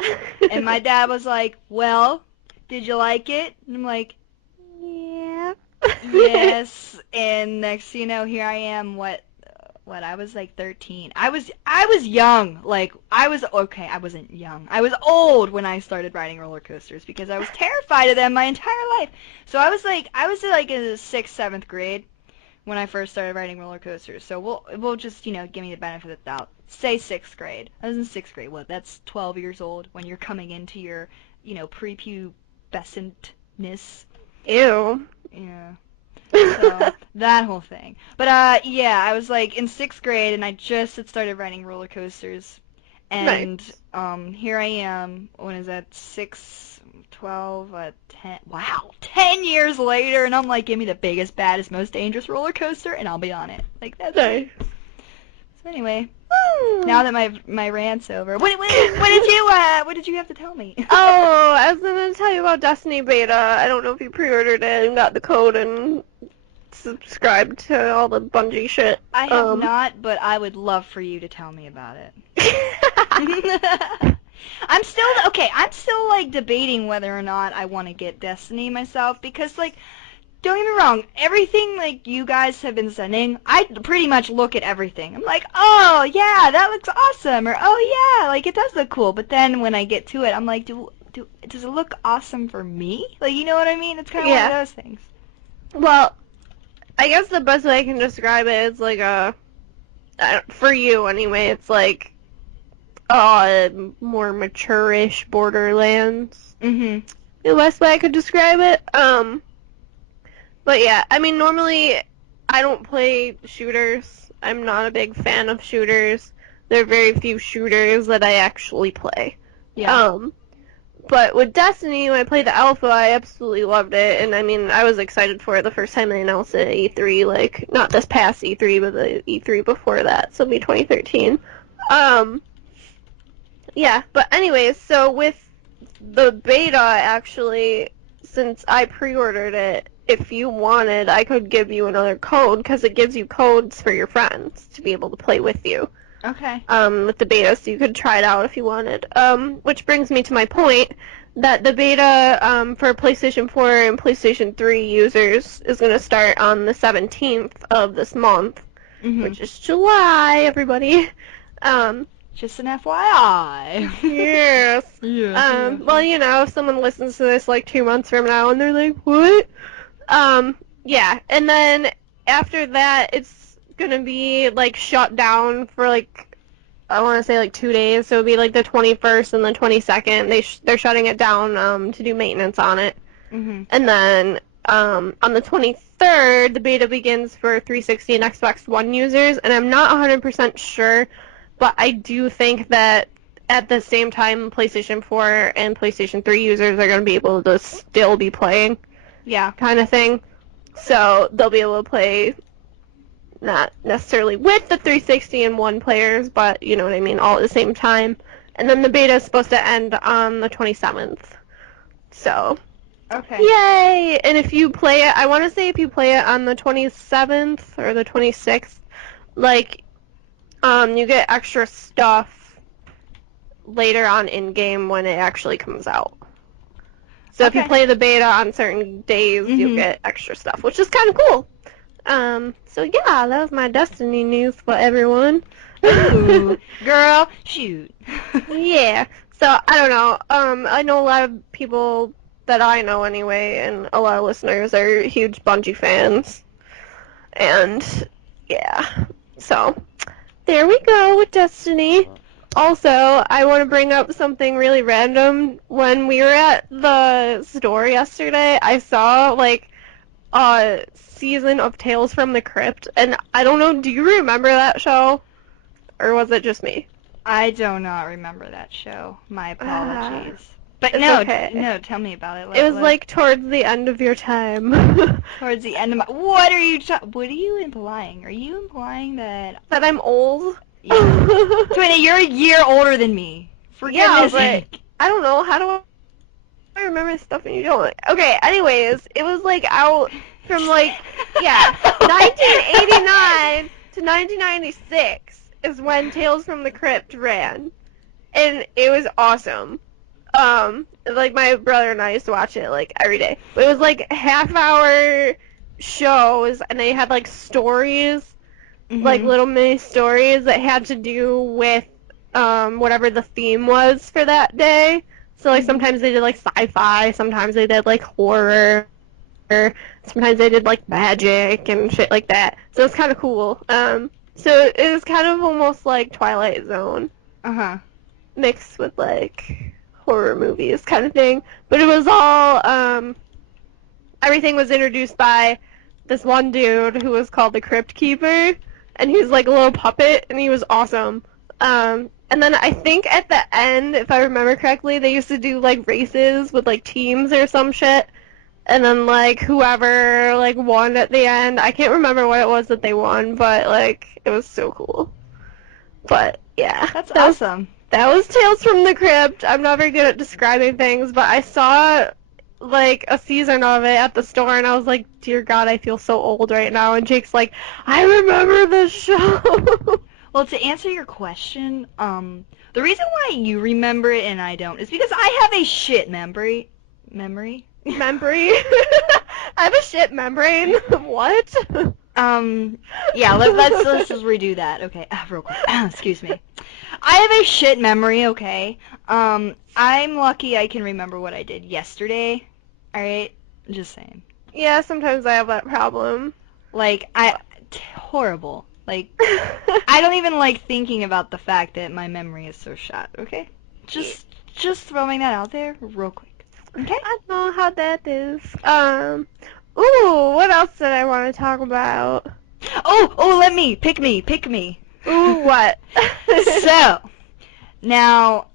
And my dad was like, "Well, Did you like it? And I'm like, Yeah. yes. And next thing you know, here I am. What? I was like 13. I was young. Like I was okay. I wasn't young. I was old when I started riding roller coasters because I was terrified of them my entire life. So I was like in the 6th, 7th grade when I first started riding roller coasters. So we'll just give me the benefit of the doubt. Say 6th grade. I was in 6th grade. What? That's 12 years old when you're coming into your prepubescentness. Ew. Yeah. So that whole thing. But yeah, I was like in 6th grade and I just had started riding roller coasters. And Nice. here I am, when is that, 6, 12, 10, wow, 10 years later, and I'm like, give me the biggest, baddest, most dangerous roller coaster, and I'll be on it. Like, that's it. Nice. So anyway, now Hmm. that my rant's over, what did you have to tell me? Oh, I was gonna tell you about Destiny Beta. I don't know if you pre-ordered it and got the code and subscribed to all the Bungie shit. I have not, but I would love for you to tell me about it. I'm still like debating whether or not I want to get Destiny myself because like don't get me wrong, everything like you guys have been sending, I pretty much look at everything. I'm like, "Oh, yeah, that looks awesome," or "Oh, yeah, like it does look cool." But then when I get to it, I'm like, does it look awesome for me?" Like, you know what I mean? It's kind of one of Yeah. those things. Well, I guess the best way I can describe it is like for you anyway, it's like more mature-ish Borderlands. Mhm. The best way I could describe it. But yeah, I mean normally I don't play shooters. I'm not a big fan of shooters. There are very few shooters that I actually play. Yeah. Um, but with Destiny, when I played the alpha, I absolutely loved it, and I mean, I was excited for it the first time they announced it at E3, like, not this past E3, but the E3 before that, so it'd be 2013. Um, yeah, but anyways, so with the beta, actually, since I pre-ordered it, if you wanted, I could give you another code, because it gives you codes for your friends to be able to play with you. Okay. With the beta, so you could try it out if you wanted. Which brings me to my point that the beta for PlayStation 4 and PlayStation 3 users is going to start on the 17th of this month, Mhm. which is July, everybody. Um, Just an FYI. yes. Yes. Well, you know, if someone listens to this like 2 months from now and they're like, what? Yeah, and then after that, it's gonna be like shut down for like I want to say like 2 days, so it'll be like the 21st and the 22nd. They're shutting it down to do maintenance on it, Mhm. and then on the 23rd, the beta begins for 360 and Xbox One users, and I'm not 100% sure, but I do think that at the same time, PlayStation 4 and PlayStation 3 users are going to be able to still be playing, Yeah. kind of thing. So they'll be able to play not necessarily with the 360 and one players, but you know what I mean, all at the same time. And then the beta is supposed to end on the 27th. So, Okay. yay! And if you play it, I want to say if you play it on the 27th or the 26th, like, you get extra stuff later on in game when it actually comes out. So if you Okay. play the beta on certain days, you'll Mhm. get extra stuff, which is kind of cool. So yeah, that was my Destiny news for everyone. Ooh, girl, shoot. Yeah. So I don't know. I know a lot of people that I know anyway, and a lot of listeners are huge Bungie fans. And yeah. So there we go with Destiny. Also, I want to bring up something really random. When we were at the store yesterday, I saw like season of Tales from the Crypt, and I don't know, do you remember that show? Or was it just me? I do not remember that show. My Ah, apologies. But it's no, okay. no, tell me about it. It was like towards the end of your time. Towards the end of my. What are you implying? Are you implying that? That I'm old? Yeah. Twinny, you're a year older than me. For Yeah, goodness but sake. I don't know, how do I remember stuff and you don't? Okay, anyways, it was like out from like, yeah, 1989 to 1996 is when Tales from the Crypt ran. And it was awesome. Like my brother and I used to watch it like every day. But it was like half-hour shows, and they had like stories, like Mhm. little mini stories that had to do with whatever the theme was for that day. So like Mhm. sometimes they did like sci-fi, sometimes they did like horror, sometimes they did like magic and shit like that. So it's kind of cool. So it was kind of almost like Twilight Zone Uh-huh. mixed with like horror movies kind of thing. But it was all everything was introduced by this one dude who was called the Crypt Keeper, and he was like a little puppet, and he was awesome. And then I think at the end, if I remember correctly, they used to do like races with like teams or some shit, and then like whoever like won at the end, I can't remember what it was that they won, but like it was so cool. But yeah, That's that was awesome. that was Tales from the Crypt. I'm not very good at describing things, but I saw like a season of it at the store, and I was like, dear God, I feel so old right now. And Jake's like, I remember this show. Well, to answer your question, the reason why you remember it and I don't is because I have a shit memory. Memory? Memory. I have a shit membrane. What? Um, yeah, let's just redo that. Okay, real quick. Excuse me. I have a shit memory, okay? I'm lucky I can remember what I did yesterday. Alright? Just saying. Yeah, sometimes I have that problem. Like, horrible. Like, I don't even like thinking about the fact that my memory is so shot, okay? Just throwing that out there real quick. Okay? I don't know how that is. Ooh, what else did I want to talk about? Oh, pick me. Ooh, what? So, now,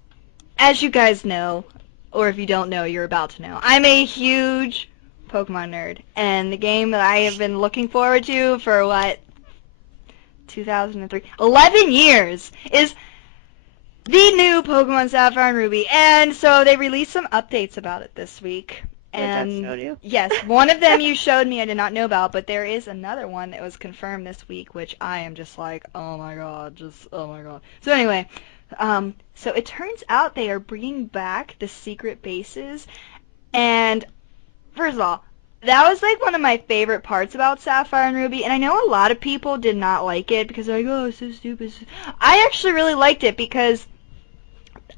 as you guys know, or if you don't know, you're about to know, I'm a huge Pokemon nerd, and the game that I have been looking forward to for what, 2003, 11 years, is the new Pokemon Sapphire and Ruby, and so they released some updates about it this week. Which I And showed you. yes, one of them you showed me I did not know about, but there is another one that was confirmed this week, which I am just like, oh my god, just oh my god. So anyway, so it turns out they are bringing back the secret bases, and first of all, that was like one of my favorite parts about Sapphire and Ruby, and I know a lot of people did not like it because they're like, oh, it's so stupid. I actually really liked it because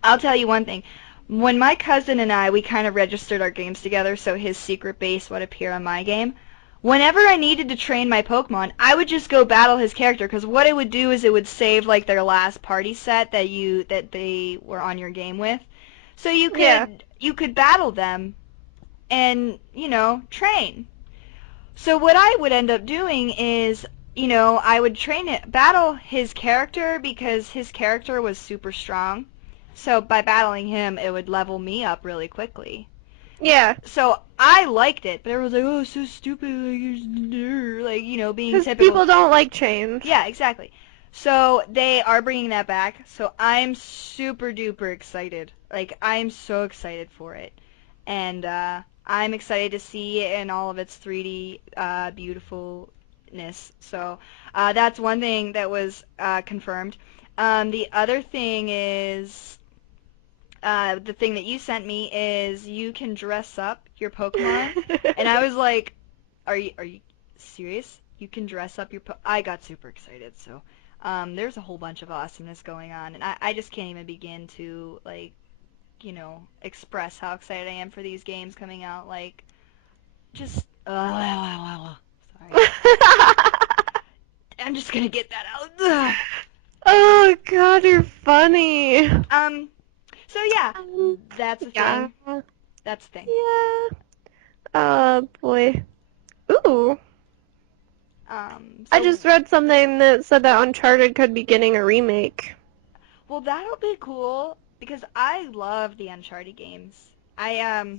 I'll tell you one thing. When my cousin and we kind of registered our games together so his secret base would appear on my game, whenever I needed to train my Pokemon, I would just go battle his character because what it would do is it would save like their last party set that they were on your game with. So Yeah. you could battle them and, train. So what I would end up doing is, I would battle his character because his character was super strong. So by battling him, it would level me up really quickly. Yeah. So I liked it, but everyone's like, "Oh, it's so stupid!" Like being Because typical. people don't like change. Yeah, exactly. So they are bringing that back. So I'm super duper excited. Like I'm so excited for it, and I'm excited to see it in all of its 3D beautifulness. So that's one thing that was confirmed. The other thing is the thing that you sent me is you can dress up your Pokemon, and I was like, are you serious? You can dress up your I got super excited. So there's a whole bunch of awesomeness going on, and I just can't even begin to like express how excited I am for these games coming out. Like just sorry, I'm just gonna get that out. Oh God, you're funny. So yeah, that's a Yeah. thing. That's a thing. Yeah. Boy. Ooh. I So just read something that said that Uncharted could be getting a remake. well, that'll be cool because I love the Uncharted games. I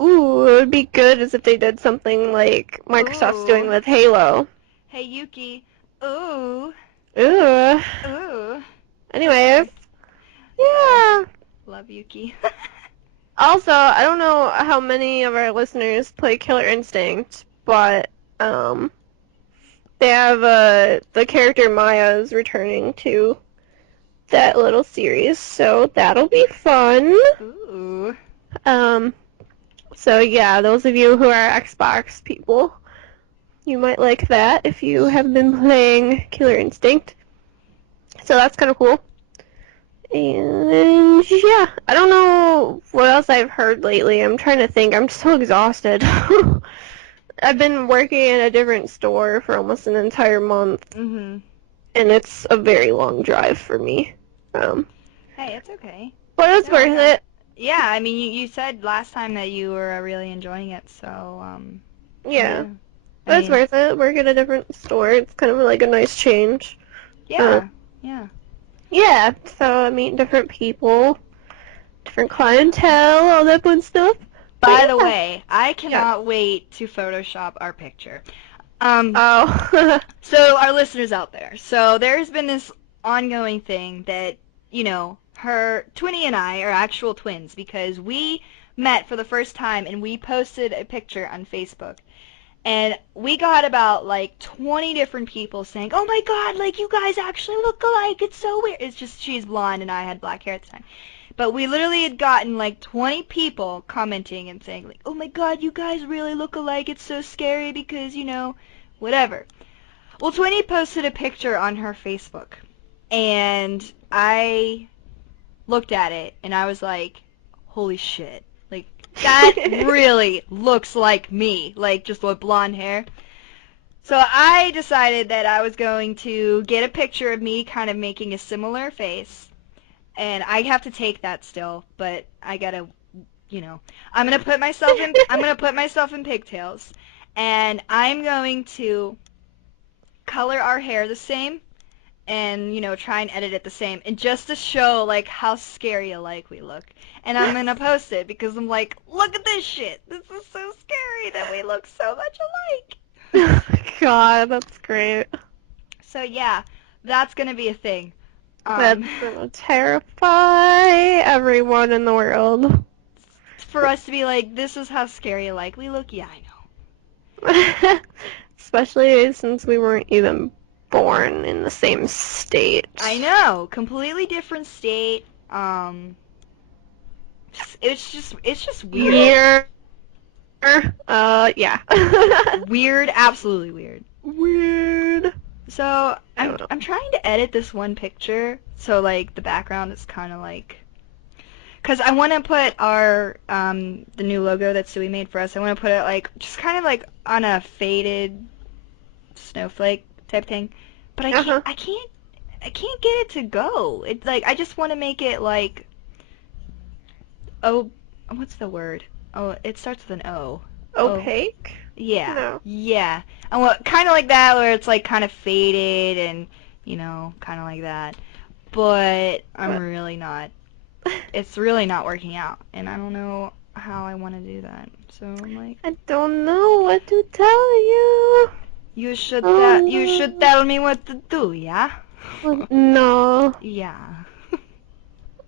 Ooh, it would be good as if they did something like Microsoft's doing ooh, with Halo. hey Yuki, ooh, Ooh. ooh. Anyways, Sorry, sorry. yeah. Love Yuki. Also, I don't know how many of our listeners play Killer Instinct, but they have the character Maya is returning to that little series, so that'll be fun. Ooh. Um, so yeah, those of you who are Xbox people, you might like that if you have been playing Killer Instinct. So that's kind of cool. And yeah, I don't know what else I've heard lately. I'm trying to think. I'm so exhausted. I've been working in a different store for almost an entire month, Mhm. and it's a very long drive for me. Um, Hey, it's okay. but it's No, I worth it. Yeah, I mean, you said last time that you were really enjoying it, so Yeah, yeah. I but it's mean, worth it. Work at a different store. It's kind of like a nice change. Uh, yeah, yeah. yeah, so I meet different people, different clientele, all that fun stuff. But By the yeah, way, I yeah. cannot wait to Photoshop our picture. Um, Oh, so our listeners out there, so there's been this ongoing thing that, her Twinny and I are actual twins because we met for the first time and we posted a picture on Facebook. And we got about like 20 different people saying, "Oh my God, like you guys actually look alike. It's so weird." It's just she's blonde and I had black hair at the time. But we literally had gotten like 20 people commenting and saying like, "Oh my God, you guys really look alike. It's so scary because, whatever." Well, Twinny posted a picture on her Facebook and I looked at it and I was like, "Holy shit. Like that really looks like me, like just with blonde hair." So I decided that I was going to get a picture of me kind of making a similar face, and I have to take that still, but I gotta, I'm gonna put myself in pigtails, and I'm going to color our hair the same, and try and edit it the same, and just to show like how scary alike we look. And I'm gonna post it because I'm like, look at this shit. This is so scary that we look so much alike. God, that's great. So yeah, that's gonna be a thing. That's Um, gonna terrify everyone in the world. for us to be like, this is how scary like we look. Yeah, I know. Especially since we weren't even born in the same state. I know. Completely different state. It's just weird. Year. Yeah. Weird, absolutely weird. Weird. So I I'm don't know. I'm trying to edit this one picture so like the background is kind of like, cause I want to put our the new logo that Sui made for us. I want to put it like just kind of like on a faded snowflake type thing, but I can't Uh-huh. I can't I can't get it to go. It's like I just want to make it like, oh, what's the word? Oh, it starts with an O. Oh, Opaque? yeah, No. yeah. I want kind of like that where it's like kind of faded and kind of like that. But I'm But really not. It's really not working out, and I don't know how I want to do that. So I'm like, I don't know what to tell you. you should Oh, tell me what to do, yeah? no. Yeah.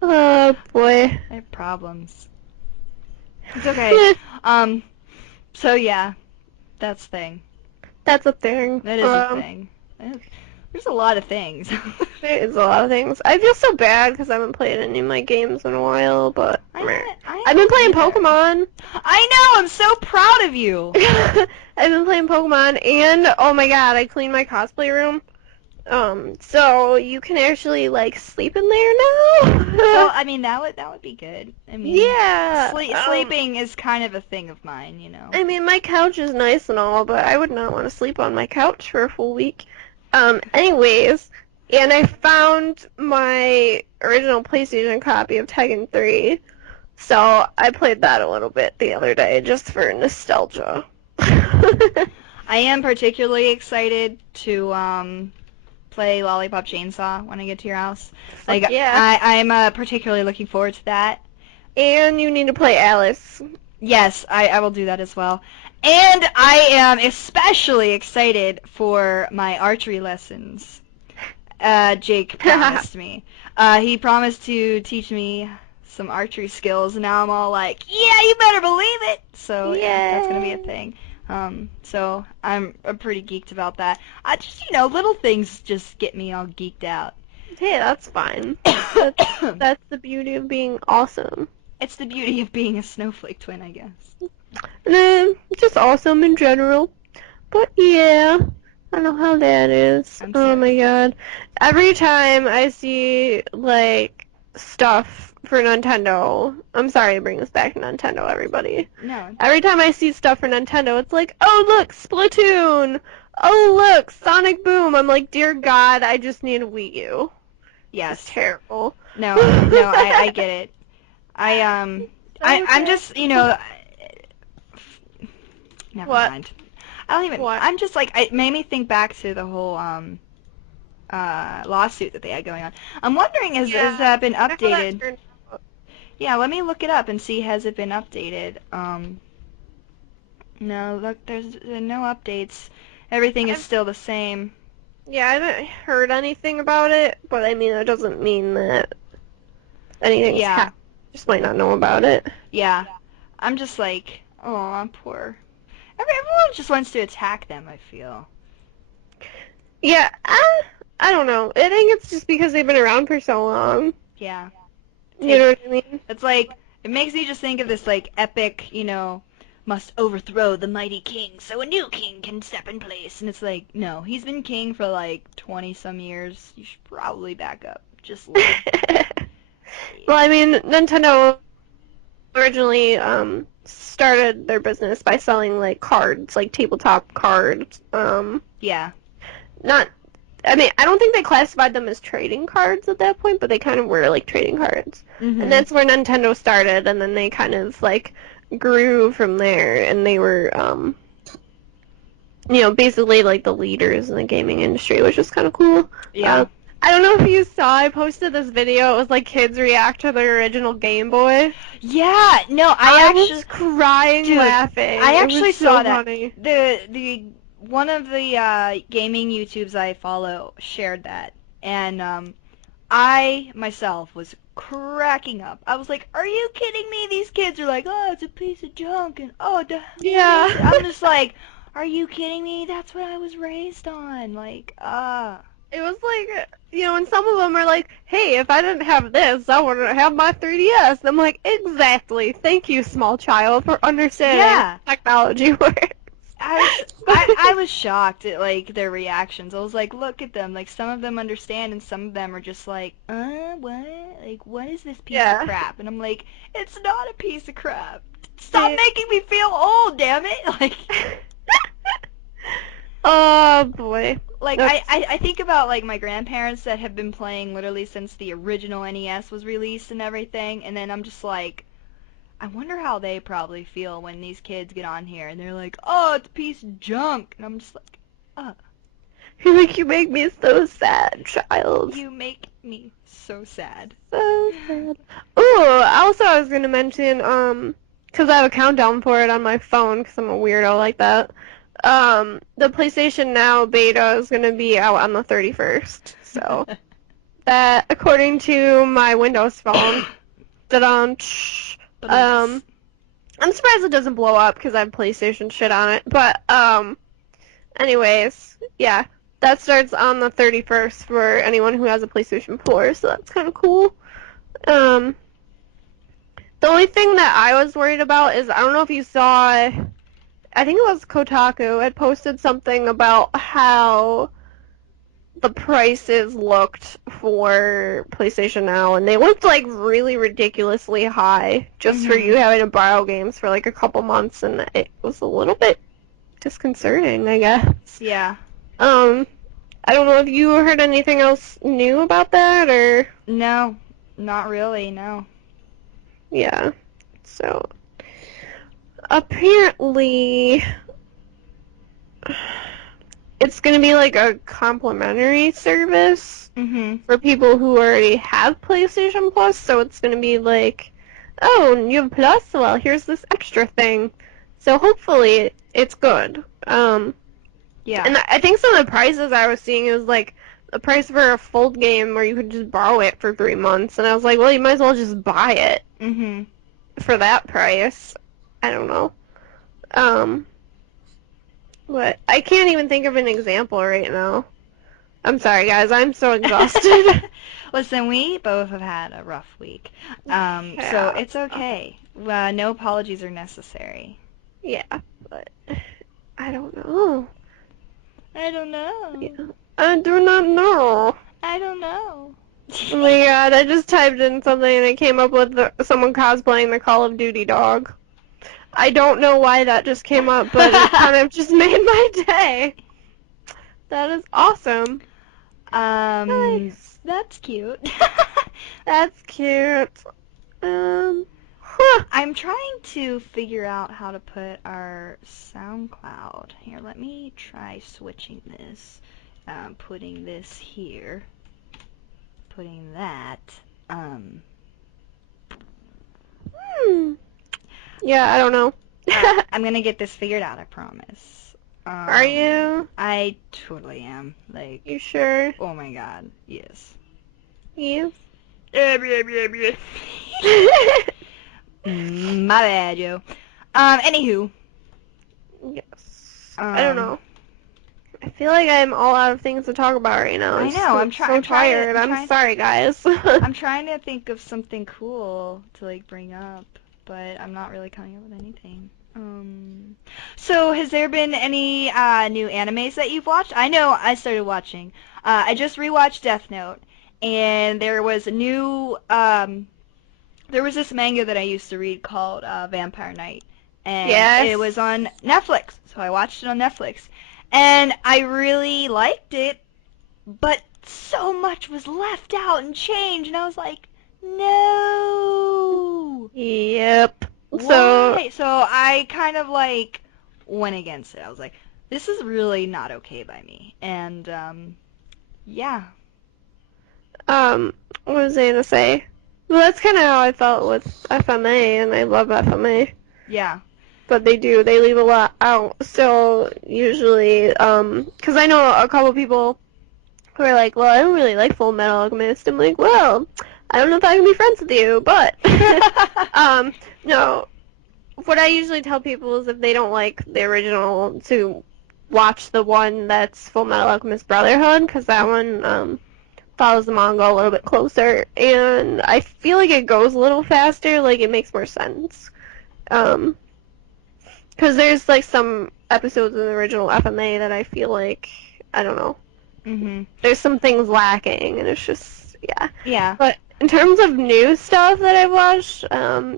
Oh boy. I have problems. It's okay. Um, so yeah, that's the thing. That's a thing. That is a thing. There's a lot of things. There is a lot of things. I feel so bad because I haven't played any of my games in a while, but meh. I I've been haven't playing either. Pokemon. I know, I'm so proud of you. I've been playing Pokemon, and oh my god, I cleaned my cosplay room. So you can actually like sleep in there So now. I mean that would be good. I mean, Yeah. sleeping is kind of a thing of mine, I mean, my couch is nice and all, but I would not want to sleep on my couch for a full week. Anyways, and I found my original PlayStation copy of Tekken 3, so I played that a little bit the other day just for nostalgia. I am particularly excited to play Lollipop Chainsaw when I get to your house. Fuck Like yeah. I'm particularly looking forward to that. And you need to play Alice. Yes, I will do that as well. And I am especially excited for my archery lessons. Jake promised me. He promised to teach me some archery skills, and now I'm all like, yeah, you better believe it. So yeah, that's gonna be a Yay. thing. So I'm pretty geeked about that. I just, little things just get me all geeked out. Hey, that's fine. That's that's the beauty of being awesome. It's the beauty of being a snowflake twin, I guess. And then just awesome in general. But yeah, I don't know how that is. I'm Oh sorry. my god. Every time I see like stuff for Nintendo, I'm sorry to bring this back to Nintendo, everybody. No. Every time I see stuff for Nintendo, it's like, oh look, Splatoon! Oh look, Sonic Boom! I'm like, dear God, I just need a Wii U. It's Yes. terrible. No, I get it. I'm Okay. just, never What? mind. I don't even, What? I'm just like, it made me think back to the whole, lawsuit that they had going on. I'm wondering, has Yeah, that been I wonder how that updated? turned out. Yeah, let me look it up and see, has it been updated? No, look, there's no updates. Everything is I've still the same. Yeah, I haven't heard anything about it, but I mean, it doesn't mean that anything's Yeah, happened. Just might not know about it. yeah. I'm just like, oh, I'm poor. Everyone just wants to attack them, I feel. Yeah, I don't know. I think it's just because they've been around for so long. Yeah. You Take, know what I mean? it's like, it makes me just think of this, like, epic, must overthrow the mighty king so a new king can step in place. And it's like, no, he's been king for like 20 some years. You should probably back up just a little. Well, I mean, Nintendo originally started their business by selling like cards, like tabletop cards. Yeah. Not I mean, I don't think they classified them as trading cards at that point, but they kind of were like trading cards. And Mhm. that's where Nintendo started, and then they kind of like grew from there, and they were, basically like the leaders in the gaming industry, which was kind of cool. Yeah. I don't know if you saw, I posted this video. It was like kids react to the original Game Boy. Yeah. No, I was crying dude, laughing. I It was actually saw so that. funny. The one of the gaming YouTubes I follow shared that, and I myself was cracking up. I was like, "Are you kidding me? These kids are like, oh, it's a piece of junk, and oh, Yeah. I'm just like, are you kidding me? That's what I was raised on. Like, It was like, and some of them are like, hey, if I didn't have this, I wouldn't have my 3DS. And I'm like, exactly. Thank you, small child, for understanding yeah. how technology works. I was shocked at like their reactions. I was like, look at them. Like some of them understand, and some of them are just like, what? Like, what is this piece of Yeah. crap? And I'm like, it's not a piece of crap. Stop They... making me feel old, damn it! Like. Oh, boy. Like That's... I think about like my grandparents that have been playing literally since the original NES was released and everything, and then I'm just like, I wonder how they probably feel when these kids get on here and they're like, oh, it's a piece of junk, and I'm just like, You make me so sad, child. you make me so sad. So sad. Oh, also I was gonna mention, because I have a countdown for it on my phone, because I'm a weirdo like that. The PlayStation Now beta is gonna be out on the 31st. So that, according to my Windows phone, da-dum, But I'm surprised it doesn't blow up because I have PlayStation shit on it. But anyways, yeah, that starts on the 31st for anyone who has a PlayStation 4. So that's kind of cool. Um, the only thing that I was worried about is I don't know if you saw. I think it was Kotaku had posted something about how the prices looked for PlayStation Now, and they looked like really ridiculously high just for mhm. you having to borrow games for like a couple months, and it was a little bit disconcerting, I guess. Yeah. Um, I don't know if you heard anything else new about that, or No, not really. No. yeah. So apparently it's gonna be like a complimentary service Mhm. for people who already have PlayStation Plus, so it's gonna be like, oh, you have Plus? Well, here's this extra thing. So hopefully it's good. Yeah. And I think some of the prices I was seeing is like the price for a full game where you could just borrow it for 3 months, and I was like, well, you might as well just buy it Mhm. for that price. I don't know. Um, but I can't even think of an example right now. I'm sorry, guys. I'm so exhausted. Listen, we both have had a rough week, so Yeah. it's okay. No apologies are necessary. Yeah, but I don't know. I don't Yeah. know. I do not know. I don't know. Oh my god, I just typed in something and it came up with someone cosplaying the Call of Duty dog. I don't know why that just came up, but it kind of just made my day. That is awesome. Nice. That's cute. That's cute. Huh. I'm trying to figure out how to put our SoundCloud. Here, let me try switching this. Putting this here. Putting that. Um, Hmm. Yeah, I don't know. I'm gonna get this figured out, I promise. Are you? I totally am. You sure? Oh my god, yes. Yes. My bad, Joe. Anywho. Yes. I don't Um, know. I feel like I'm all out of things to talk about right now. I I'm know. so, so tired. I'm sorry, guys. I'm trying to think of something cool to bring up, but I'm not really coming up with anything. So has there been any new animes that you've watched? I know I started watching. I just rewatched Death Note, and there was a new there was this manga that I used to read called Vampire Knight, and Yes. it was on Netflix, so I watched it on Netflix, and I really liked it, but so much was left out and changed, and I was like, no. Yep. So, Why? So I kind of went against it. I was like, this is really not okay by me. And yeah. what was I gonna say? Well, that's kind of how I felt with FMA, and I love FMA. Yeah. But they leave a lot out. So, usually, 'cause I know a couple people who are like, well, I don't really like Full Metal Alchemist. I'm like, well, I don't know if I can be friends with you, but, no. What I usually tell people is if they don't like the original to watch the one that's Full Metal Alchemist Brotherhood, because that one, follows the manga a little bit closer, and I feel like it goes a little faster, like it makes more sense. Because there's like some episodes in the original FMA that I feel like, I don't know, Mhm. there's some things lacking, and it's just, yeah. Yeah. But in terms of new stuff that I've watched,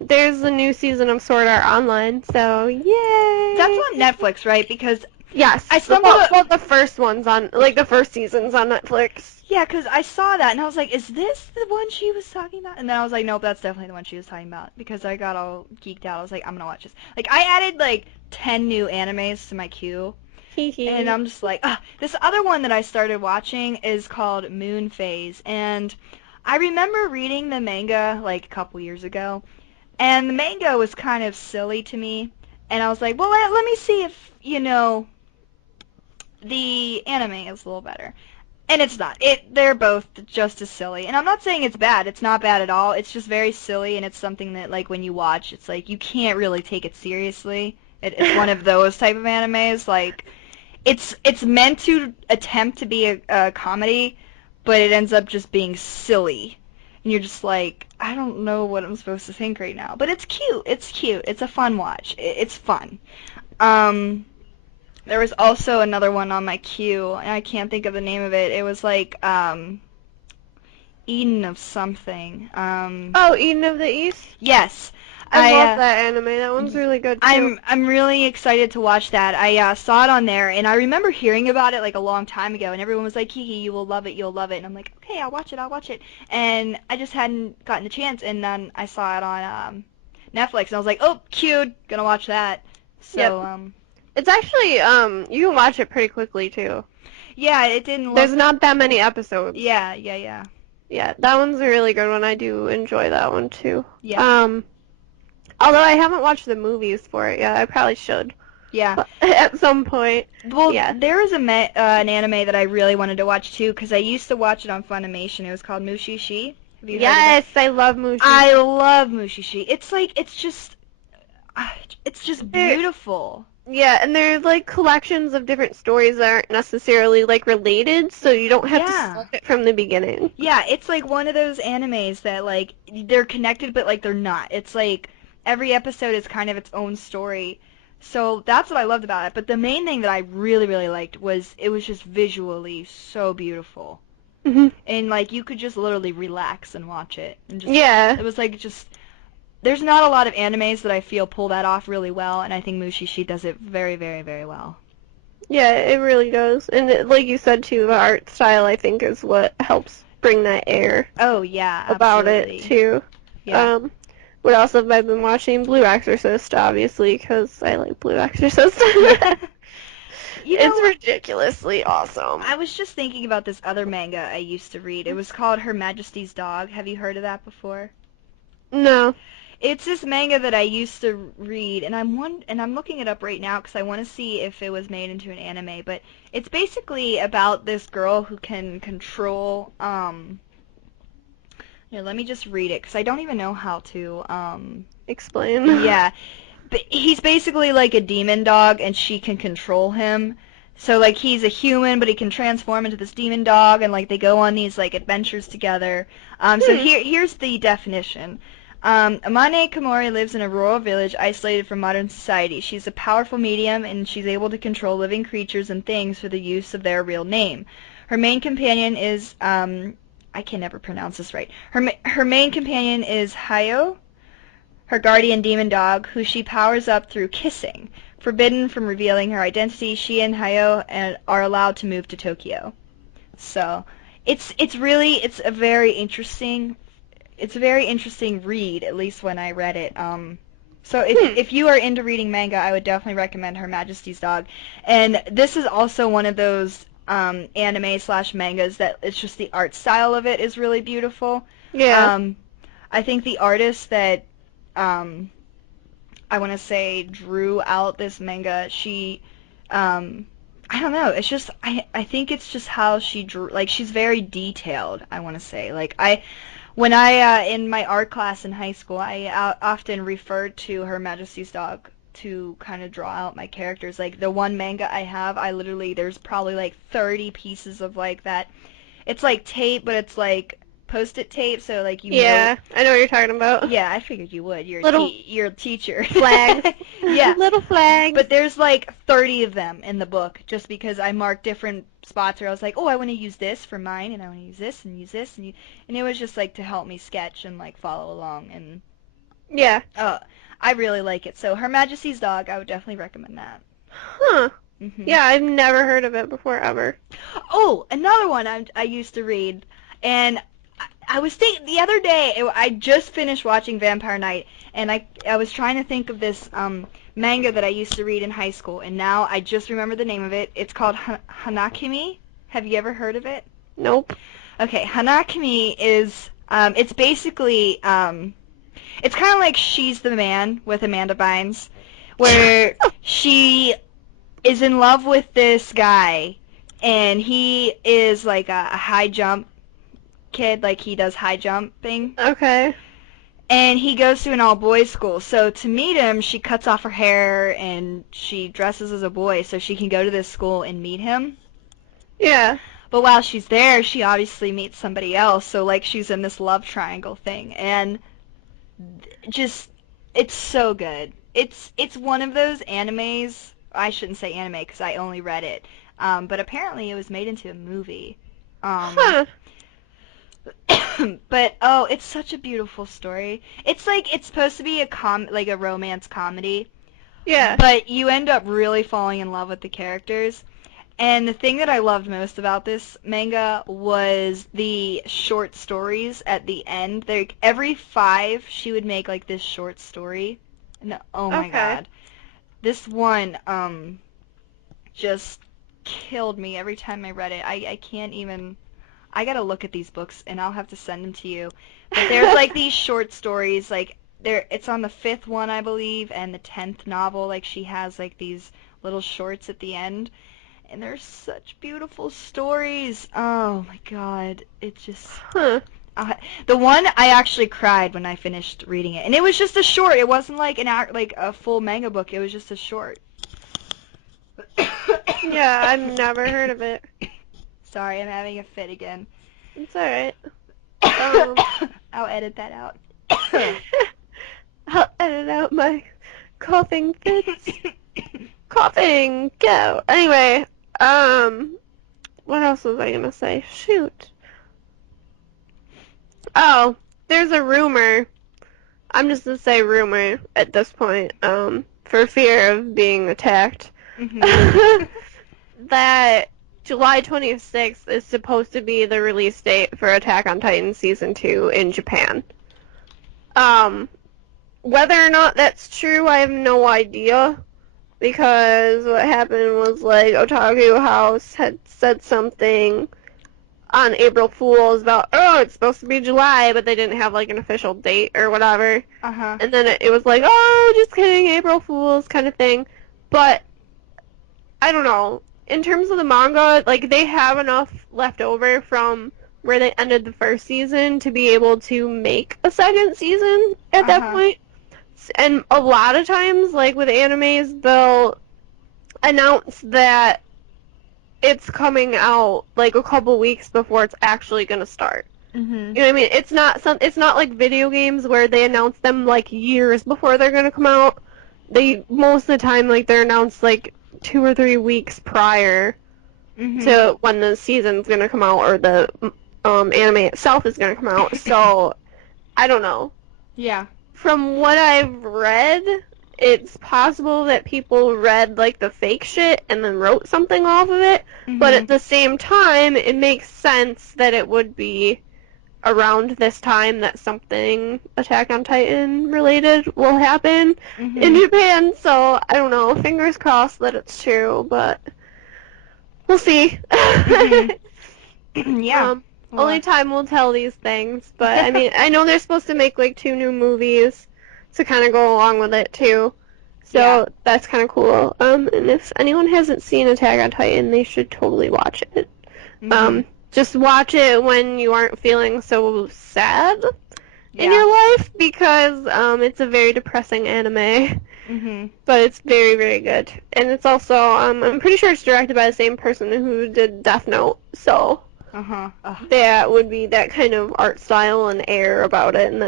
there's a new season of Sword Art Online, so yay! That's on Netflix, right? Because Yes. I stumbled Well, the first one's on, like the first season's on Netflix. yeah, because I saw that and I was like, is this the one she was talking about? And then I was like, nope, that's definitely the one she was talking about because I got all geeked out. I was like, I'm gonna watch this. Like, I added 10 new animes to my queue, and I'm just like, this other one that I started watching is called Moon Phase, and I remember reading the manga a couple years ago, and the manga was kind of silly to me, and I was like, well, let me see if, the anime is a little better. And it's not. They're both just as silly. And I'm not saying it's bad. It's not bad at all. It's just very silly, and it's something that when you watch, it's like you can't really take it seriously. It's one of those type of animes. It's meant to attempt to be a comedy, but it ends up just being silly. And you're just like, I don't know what I'm supposed to think right now. But it's cute. It's cute. It's a fun watch. It's fun. Um, there was also another one on my queue, and I can't think of the name of it. It was Eden of something. Oh, Eden of the East? Yes. I love that anime. That one's really good too. I'm really excited to watch that. I saw it on there, and I remember hearing about it a long time ago, and everyone was like, Kiki, you will love it, you'll love it. And I'm like, okay, I'll watch it. And I just hadn't gotten the chance, and then I saw it on Netflix, and I was like, oh, cute, gonna watch that. So, Yep. It's actually, you can watch it pretty quickly too. yeah, it didn't look... There's not that many episodes. Yeah. Yeah, that one's a really good one. I do enjoy that one too. Yeah. Although I haven't watched the movies for it yet. I probably should. Yeah. At some point. Well, yeah. there was an anime that I really wanted to watch too, because I used to watch it on Funimation. It was called Mushishi. Have you heard of Yes, I love Mushi. I love Mushishi. It's just... It's just They're, beautiful. yeah, and they're like collections of different stories that aren't necessarily like related, so you don't have to Yeah. start it from the beginning. Yeah, it's like one of those animes that like they're connected but like they're not. It's like every episode is kind of its own story. So that's what I loved about it. But the main thing that I really really liked was it was just visually so beautiful. Hmm. And like you could just literally relax and watch it and just Yeah, it was like just there's not a lot of animes that I feel pull that off really well, and I think Mushishi does it very very very well. yeah, it really does. And like you said too, the art style I think is what helps bring that air Oh yeah, about it absolutely. too. Yeah. Um, what else have I been watching? Blue Exorcist, obviously, because I like Blue Exorcist. Yeah. You It's know, ridiculously awesome. I was just thinking about this other manga I used to read. It was called Her Majesty's Dog. Have you heard of that before? No. It's this manga that I used to read, and I'm looking it up right now because I want to see if it was made into an anime. But it's basically about this girl who can control. Here, let me just read it because I don't even know how to. Explain. Yeah, but he's basically like a demon dog, and she can control him. So like he's a human, but he can transform into this demon dog, and like they go on these like adventures together. So Hmm. here's the definition. Amane Komori lives in a rural village isolated from modern society. She's a powerful medium, and she's able to control living creatures and things for the use of their real name. Her main companion is I can never pronounce this right. Her main companion is Hayo, her guardian demon dog, who she powers up through kissing. Forbidden from revealing her identity, she and Hayo are allowed to move to Tokyo. So it's a very interesting read, at least when I read it. So Hmm. if you are into reading manga, I would definitely recommend Her Majesty's Dog. And this is also one of those anime slash mangas that it's just the art style of it is really beautiful. Yeah. Um, I think the artist that um, I want to say drew out this manga. Um, I don't know. It's just I think it's just how she drew. Like she's very detailed. I want to say like I when I in my art class in high school, I often referred to Her Majesty's Dog to kind of draw out my characters. Like the one manga I have, I literally there's probably like 30 pieces of like that. It's like tape, but it's like post-it tape, so like you know Yeah. I know what you're talking about. yeah, I figured you would. Little You're a teacher. flags. Yeah. Little flags. But there's like 30 of them in the book just because I marked different spots where I was like, "Oh, I want to use this for mine and I want to use this and use this." And it was just like to help me sketch and like follow along and Yeah. uh I really like it. So Her Majesty's Dog, I would definitely recommend that. Huh. Mhm. Yeah, I've never heard of it before ever. Oh, another one I used to read, and I was thinking the other day. I just finished watching Vampire Knight, and I was trying to think of this manga that I used to read in high school, and now I just remember the name of it. It's called Hanakimi. Have you ever heard of it? Nope. Okay, Hanakimi is it's basically it's kind of like She's the Man with Amanda Bynes, where she is in love with this guy, and he is like a high jump kid, like he does high jumping, Okay. and he goes to an all boys school. So to meet him, she cuts off her hair and she dresses as a boy so she can go to this school and meet him. Yeah. But while she's there, she obviously meets somebody else, so like she's in this love triangle thing, and just it's so good. It's one of those animes. I shouldn't say anime because I only read it, but apparently it was made into a movie. Um, Huh. but oh, it's such a beautiful story. It's like it's supposed to be like a romance comedy, Yeah. but you end up really falling in love with the characters. And the thing that I loved most about this manga was the short stories at the end. Like every five, she would make like this short story. And oh my Okay. god, this one just killed me every time I read it. I can't even. I gotta look at these books and I'll have to send them to you. But there's like these short stories, like there. It's on the fifth one, I believe, and the 10th novel. Like she has like these little shorts at the end and they're such beautiful stories. Oh my god, it just Huh. The one I actually cried when I finished reading it, and it was just a short. It wasn't like like a full manga book. It was just a short. Yeah, I've never heard of it. Sorry, I'm having a fit again. It's alright. Um, I'll edit that out. I'll edit out my coughing fits. Coughing, go. Anyway, what else was I gonna say? Shoot. Oh, there's a rumor. I'm just gonna say rumor at this point, for fear of being attacked. Mhm. That July 26th is supposed to be the release date for Attack on Titan Season 2 in Japan. Um, Whether or not that's true, I have no idea. Because what happened was, like, Otaku House had said something on April Fool's about, oh, it's supposed to be July, but they didn't have, like, an official date or whatever. Uh-huh. And then it was like, oh, just kidding, April Fool's kind of thing. But, I don't know. In terms of the manga, like, they have enough left over from where they ended the first season to be able to make a second season at that Uh-huh. point. And a lot of times, like with animes, they'll announce that it's coming out like a couple weeks before it's actually gonna start. Mhm. You know what I mean? It's not like video games where they announce them like years before they're gonna come out. They most of the time like they're announced like 2 or 3 weeks prior Mhm. to when the season's gonna come out or the anime itself is gonna come out. So I don't know. Yeah. From what I've read, it's possible that people read like the fake shit and then wrote something off of it, but at Mhm. the same time, it makes sense that it would be around this time that something Attack on Titan related will happen in Mhm. Japan. So I don't know. Fingers crossed that it's true, but we'll see. Mhm. Yeah. Only Well, time will tell these things, but I mean, I know they're supposed to make like 2 new movies to kind of go along with it too. yeah. So that's kind of cool. And if anyone hasn't seen Attack on Titan, they should totally watch it. Mhm. Just watch it when you aren't feeling so sad in Yeah. your life because it's a very depressing anime, Mhm. but it's very, very good. And it's also I'm pretty sure it's directed by the same person who did Death Note, so Uh-huh. Ugh. that would be that kind of art style and air about it, and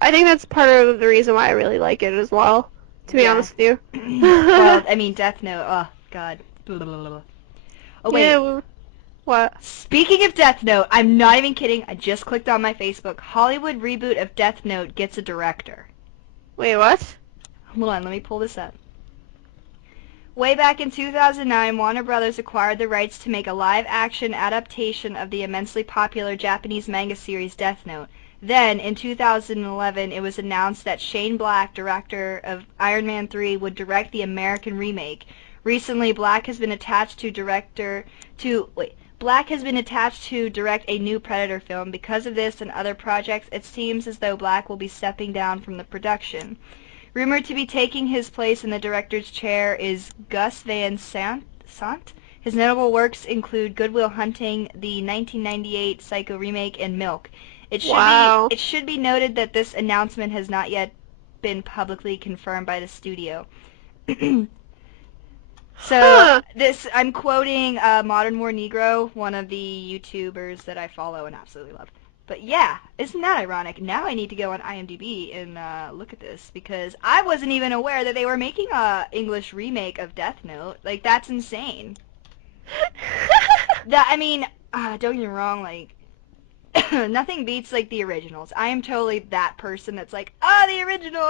I think that's part of the reason why I really like it as well, to be Yeah. honest with Well, you. I mean, Death Note. Oh, God. Blah, blah, blah, blah. Oh, Yeah, wait. what? Speaking of Death Note, I'm not even kidding. I just clicked on my Facebook. Hollywood reboot of Death Note gets a director. Wait, what? Hold on, let me pull this up. Way back in 2009, Warner Brothers acquired the rights to make a live-action adaptation of the immensely popular Japanese manga series Death Note. Then, in 2011, it was announced that Shane Black, director of Iron Man 3, would direct the American remake. Recently, Black has been attached to direct a new Predator film. Because of this and other projects, it seems as though Black will be stepping down from the production. Rumored to be taking his place in the director's chair is Gus Van Sant. His notable works include Good Will Hunting, the 1998 Psycho remake, and Milk. Wow. It should be noted that this announcement has not yet been publicly confirmed by the studio. So Huh. this I'm quoting Modern War Negro, one of the YouTubers that I follow and absolutely love. But yeah, isn't that ironic? Now I need to go on IMDb and look at this because I wasn't even aware that they were making a English remake of Death Note. Like that's insane. That I mean, don't get me wrong, like nothing beats like the originals. I am totally that person that's like, the original,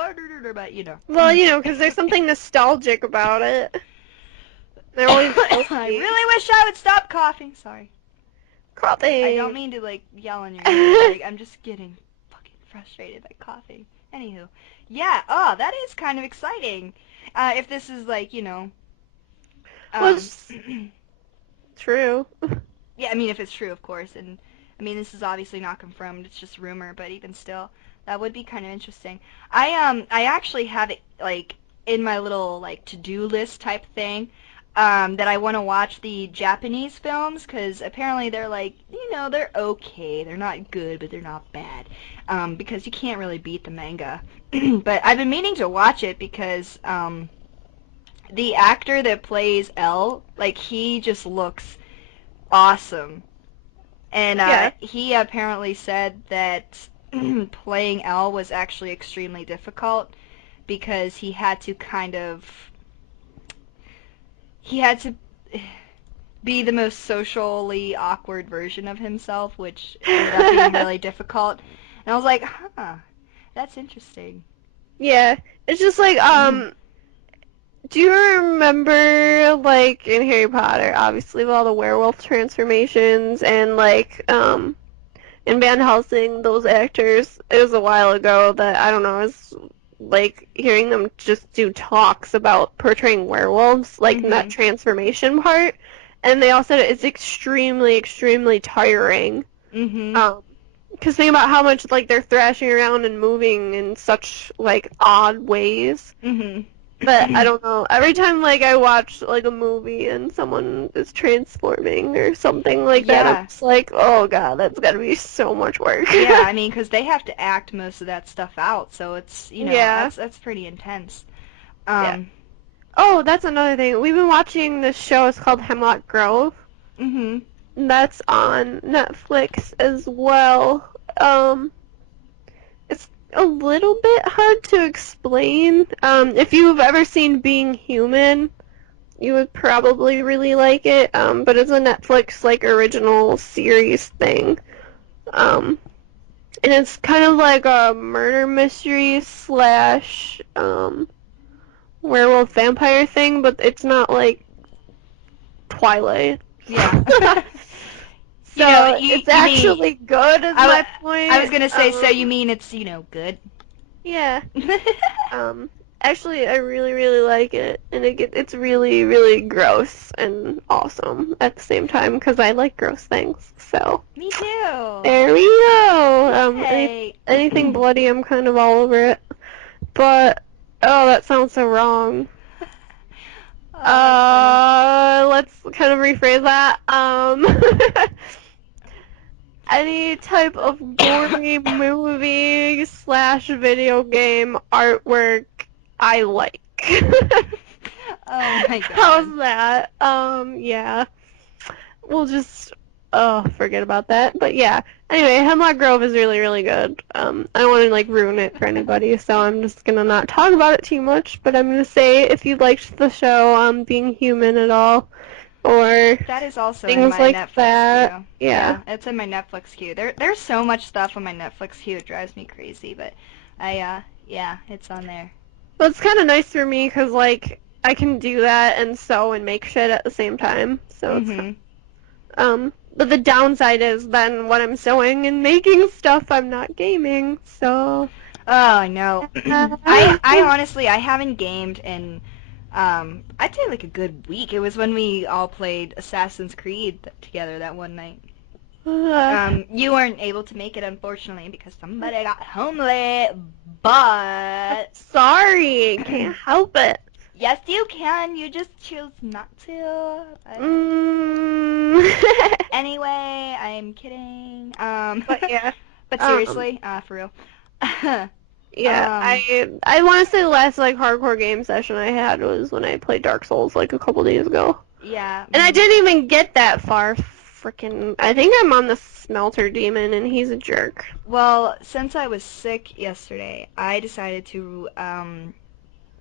but you know. Well, you know, because there's something nostalgic about it. There always will I be. really wish I would stop coughing. Sorry. I don't Coughing. mean to like yell in your ear. Like I'm just getting fucking frustrated by coughing. Anywho, yeah. Oh, that is kind of exciting. If this is like Well, um, it's true. yeah. I mean, if it's true, of course. And I mean, this is obviously not confirmed. It's just rumor. But even still, that would be kind of interesting. I actually have it like in my little like to-do list type thing. that I want to watch the Japanese films because apparently they're like, they're okay. They're not good, but they're not bad. Because you can't really beat the manga. But I've been meaning to watch it because the actor that plays L, like he just looks awesome. And Yeah. he apparently said that playing L was actually extremely difficult because he had to be the most socially awkward version of himself, which ended up being really difficult. And I was like, huh, that's interesting. Yeah. It's just like, do you remember, like, in Harry Potter, obviously, with all the werewolf transformations and, like, in Van Helsing, those actors, it was a while ago that, I don't know, I was, like, hearing them just do talks about portraying werewolves, like, that Mhm. transformation part, and they all said it's extremely, extremely tiring. Mhm. Because think about how much, like, they're thrashing around and moving in such, like, odd ways. Mhm. But I don't know. Every time like I watch like a movie and someone is transforming or something like that, I'm Yeah. just like, oh god, that's gotta be so much work. Yeah, I mean, 'cause they have to act most of that stuff out, so it's, Yeah, that's pretty intense. yeah. Um. Oh, that's another thing. We've been watching this show. It's called Hemlock Grove. Mhm. And that's on Netflix as well. Um, it's a little bit hard to explain. If you've ever seen Being Human, you would probably really like it. But it's a Netflix like original series thing. Um, and it's kind of like a murder mystery slash werewolf vampire thing, but it's not like Twilight. Yeah. So You it's you mean actually good, is I, my w- I was point. gonna say, so you mean it's, good? Yeah. Um, Actually, I really, really like it, and it's really, really gross and awesome at the same time because I like gross things. So Me too. there we go. Yay. Anything bloody, I'm kind of all over it. But oh, that sounds so wrong. Oh, that's funny. Let's kind of rephrase that. Any type of gory movie slash video game artwork I like. Oh my god. How's that? Yeah. We'll just forget about that. But yeah. Anyway, Hemlock Grove is really, really good. I don't want to like ruin it for anybody, so I'm just gonna not talk about it too much. But I'm gonna say if you liked the show, Being Human at all, or That is also in things my like Netflix that, queue. yeah. Yeah, it's in my Netflix queue. There's so much stuff on my Netflix queue, it drives me crazy, but yeah, it's on there. Well, it's kind of nice for me because like I can do that and sew and make shit at the same time. So it's Mhm. but the downside is then when I'm sewing and making stuff, I'm not gaming. So Oh, I know. I honestly I haven't gamed in I'd say like a good week. It was when we all played Assassin's Creed together that one night. uh, You weren't able to make it unfortunately because somebody got home late, but sorry, can't help it. yes, you can. You just choose not to. But Mm. anyway, I'm kidding. But yeah, But um, seriously, for real. yeah, um, I want to say the last like hardcore game session I had was when I played Dark Souls like a couple days ago. yeah. And I Mm. didn't even get that far. Frickin', I think I'm on the Smelter Demon, and he's a jerk. Well, since I was sick yesterday, I decided to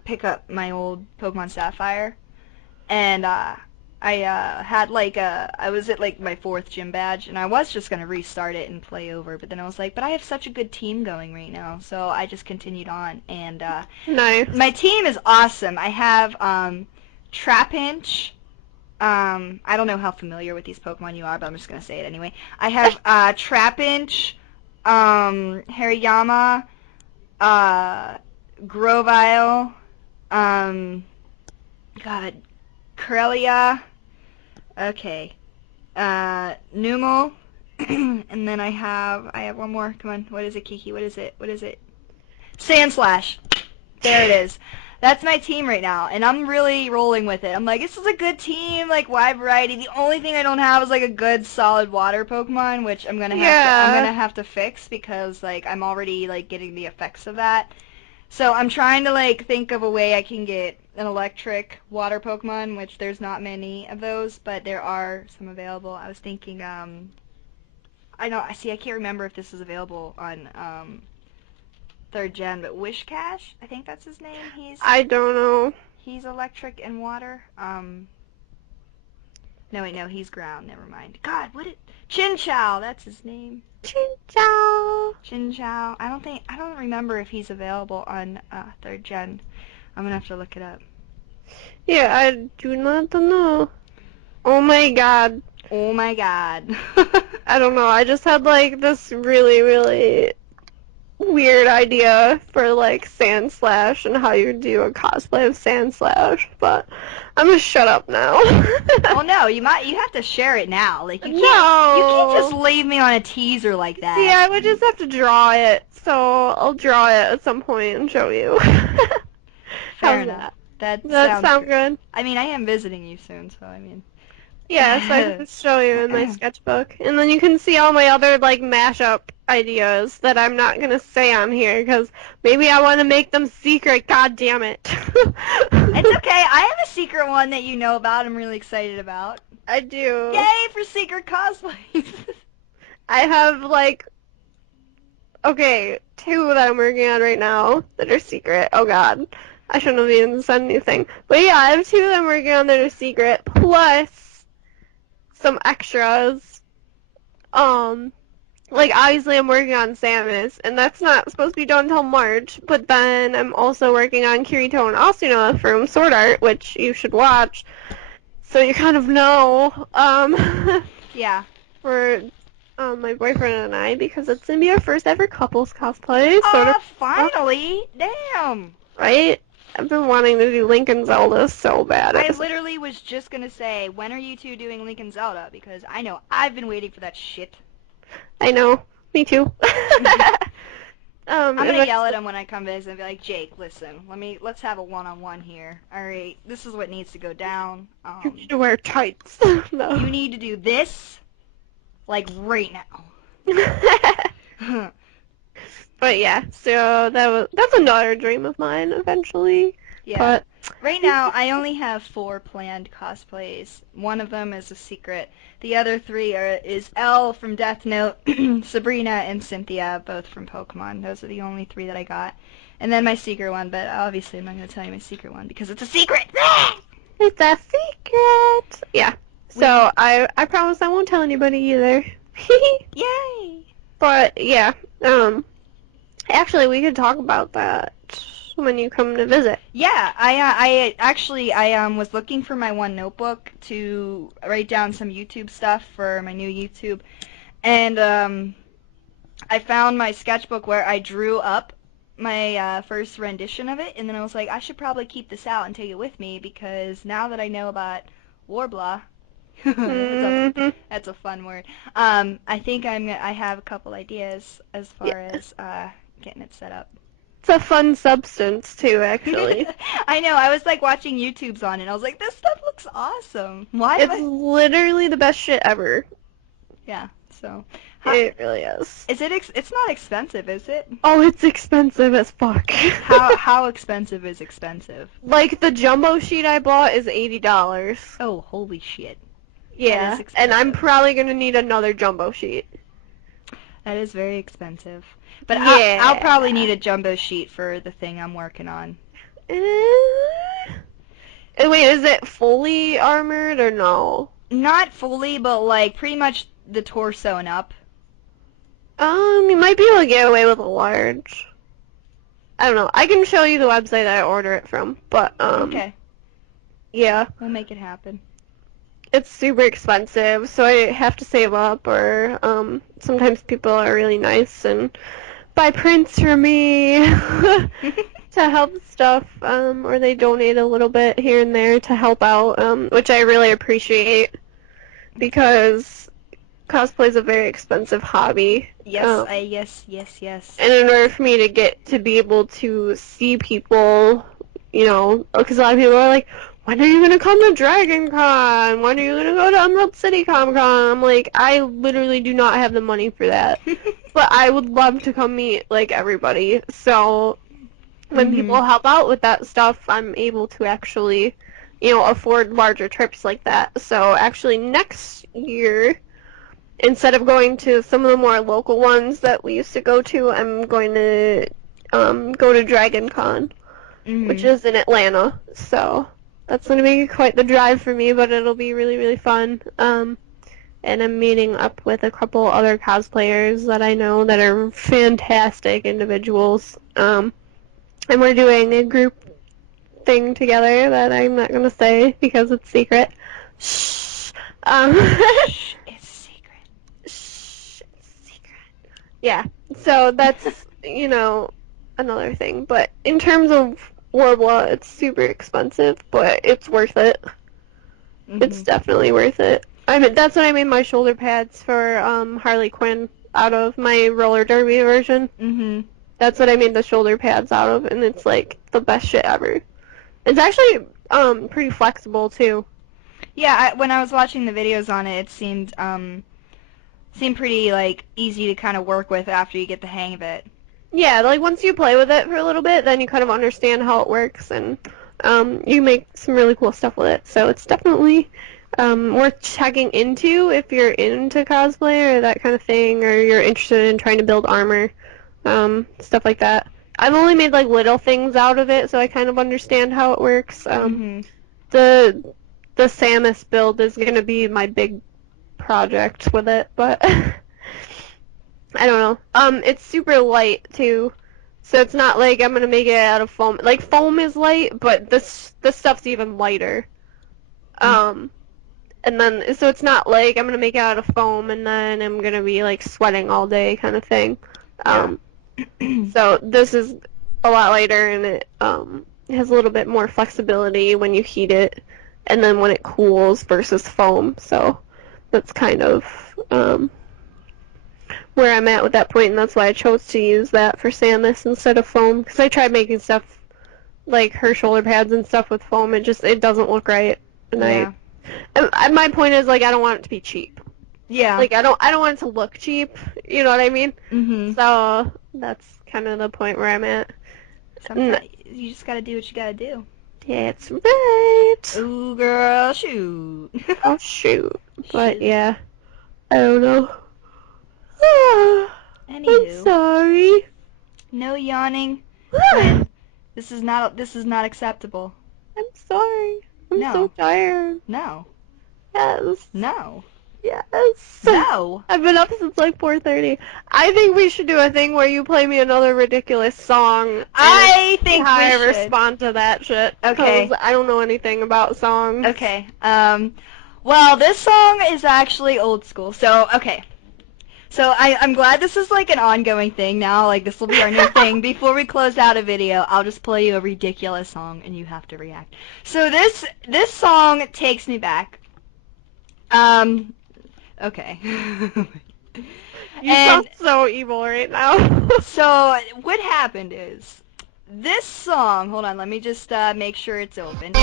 pick up my old Pokemon Sapphire, and I had like I was at like my fourth gym badge, and I was just gonna restart it and play over, but then I was like, but I have such a good team going right now, so I just continued on, and my Nice. team is awesome. I have Trapinch. I don't know how familiar with these Pokemon you are, but I'm just gonna say it anyway. I have Trapinch, Hariyama, uh, Grovyle, um, God, Corellia, okay, Numel, and then I have one more. Come on, what is it, Kiki? What is it? Sandslash. There it is. That's my team right now, and I'm really rolling with it. I'm like, this is a good team, like wide variety. The only thing I don't have is like a good solid water Pokemon, which I'm Yeah. gonna have to fix because like I'm already like getting the effects of that. So I'm trying to like think of a way I can get an electric water Pokemon, which there's not many of those, but there are some available. I was thinking, I know, I see, I can't remember if this is available on third gen, but Wishcash, I think that's his name. I don't know. He's electric and water. No wait, no, he's ground. Never mind. God, what it? Chinchou, that's his name. Chinchou. Chinchou. I don't remember if he's available on third gen. I'm gonna have to look it up. Yeah, I do not know. Oh my god. Oh my god. I don't know. I just had like this really, really weird idea for like Sandslash and how you do a cosplay of Sandslash, but I'm gonna shut up now. Oh no, you have to share it now. Like you can't just No. leave me on a teaser like See, that. I would just have to draw it, so I'll draw it at some point and show you. Fair How's enough. that? That Does that sounds sound great. good? I mean, I am visiting you soon, so I mean. Yes, I can show you in my sketchbook. And then you can see all my other, like, mashup ideas that I'm not going to say on here, because maybe I want to make them secret, god damn it. It's okay. I have a secret one that you know about. I'm really excited about. I do. Yay for secret cosplays. I have, like, okay, two that I'm working on right now that are secret. Oh god. I shouldn't have even said anything. But yeah, I have two that I'm working on that are secret, plus some extras. Like obviously I'm working on Samus, and that's not supposed to be done until March, but then I'm also working on Kirito and Asuna from Sword Art, which you should watch, so you kind of know, Yeah. for my boyfriend and I, because it's gonna be our first ever couples cosplay, sort of, Finally. Damn. right? I've been wanting to do Link and Zelda so bad. I literally was just gonna say, when are you two doing Link and Zelda? Because I know I've been waiting for that shit. I know, me too. I'm gonna yell at him when I come visit and be like, Jake, listen, let's have a one-on-one here. All right, this is what needs to go down. You need to wear tights. No. You need to do this, like right now. But yeah, so that's another dream of mine eventually. Yeah. But right now, I only have 4 planned cosplays. One of them is a secret. The other 3 is Elle from Death Note, Sabrina, and Cynthia, both from Pokemon. Those are the only 3 that I got. And then my secret one, but obviously I'm not going to tell you my secret one because it's a secret! it's a secret. Yeah. So I promise I won't tell anybody either. Yay! But yeah, actually we could talk about that when you come to visit. Yeah, I was looking for my one notebook to write down some YouTube stuff for my new YouTube, and I found my sketchbook where I drew up my first rendition of it, and then I was like, I should probably keep this out and take it with me because now that I know about Warbler, that's a fun word. I think I have a couple ideas as far as getting it set up. It's a fun substance too, actually. I know. I was like watching YouTubes on it. And I was like, this stuff looks awesome. It's literally the best shit ever. Yeah. So. It really is. Is it? It's not expensive, is it? Oh, it's expensive as fuck. How expensive is expensive? Like the jumbo sheet I bought is $80. Oh, holy shit. Yeah, and I'm probably gonna need another jumbo sheet. That is very expensive. But yeah. I'll probably need a jumbo sheet for the thing I'm working on. Wait, is it fully armored or no? Not fully, but like pretty much the torso and up. You might be able to get away with a large. I don't know. I can show you the website that I order it from, but okay. Yeah. We'll make it happen. It's super expensive, so I have to save up, or sometimes people are really nice and buy prints for me to help stuff, or they donate a little bit here and there to help out, which I really appreciate because cosplay is a very expensive hobby. Yes, yes. And in order for me to get to be able to see people you know, because a lot of people are like, when are you going to come to Dragon Con? When are you going to go to Emerald City Comic Con? I'm like, I literally do not have the money for that. But I would love to come meet, like, everybody. So when people help out with that stuff, I'm able to actually, you know, afford larger trips like that. So actually next year, instead of going to some of the more local ones that we used to go to, I'm going to go to Dragon Con, which is in Atlanta. So that's going to be quite the drive for me, but it'll be really, really fun. And I'm meeting up with a couple other cosplayers that I know that are fantastic individuals. And we're doing a group thing together that I'm not going to say because it's secret. Shh. Shh, it's secret. Shh, it's secret. Yeah, so that's, you know, another thing. But in terms of Warbler, it's super expensive, but it's worth it. It's definitely worth it. I mean, that's what I made my shoulder pads for Harley Quinn out of, my roller derby version. That's what I made the shoulder pads out of, and it's like the best shit ever. It's actually pretty flexible too. Yeah, when I was watching the videos on it, it seemed pretty like easy to kind of work with after you get the hang of it. Yeah, like once you play with it for a little bit, then you kind of understand how it works, and you make some really cool stuff with it. So it's definitely worth checking into if you're into cosplay or that kind of thing, or you're interested in trying to build armor, stuff like that. I've only made like little things out of it, so I kind of understand how it works. The Samus build is gonna be my big project with it, but I don't know. It's super light too, so it's not like I'm gonna make it out of foam. Like foam is light, but this stuff's even lighter. And then so it's not like I'm gonna make it out of foam and then I'm gonna be like sweating all day kind of thing. So this is a lot lighter and it has a little bit more flexibility when you heat it, and then when it cools versus foam. So that's kind of where I'm at with that point, and that's why I chose to use that for Samus instead of foam. Because I tried making stuff like her shoulder pads and stuff with foam, it doesn't look right. And my point is like I don't want it to be cheap. Yeah. Like I don't want it to look cheap. You know what I mean? So that's kind of the point where I'm at. Sometimes you just gotta do what you gotta do. That's right. Ooh, girl, shoot. Oh shoot. But yeah, I don't know. Anywho. I'm sorry. No yawning. This is not acceptable. I'm sorry. I'm so tired. No. Yes. No. Yes. No. I've been up since like 4:30. I think we should do a thing where you play me another ridiculous song. I think how we I should respond to that shit. Okay. 'Cause I don't know anything about songs. Okay. Well, this song is actually old school. So, okay. So I'm glad this is like an ongoing thing now. Like this will be our new thing. Before we close out a video, I'll just play you a ridiculous song and you have to react. So this song takes me back. Okay. You sound so evil right now. So what happened is this song. Hold on, let me just make sure it's open.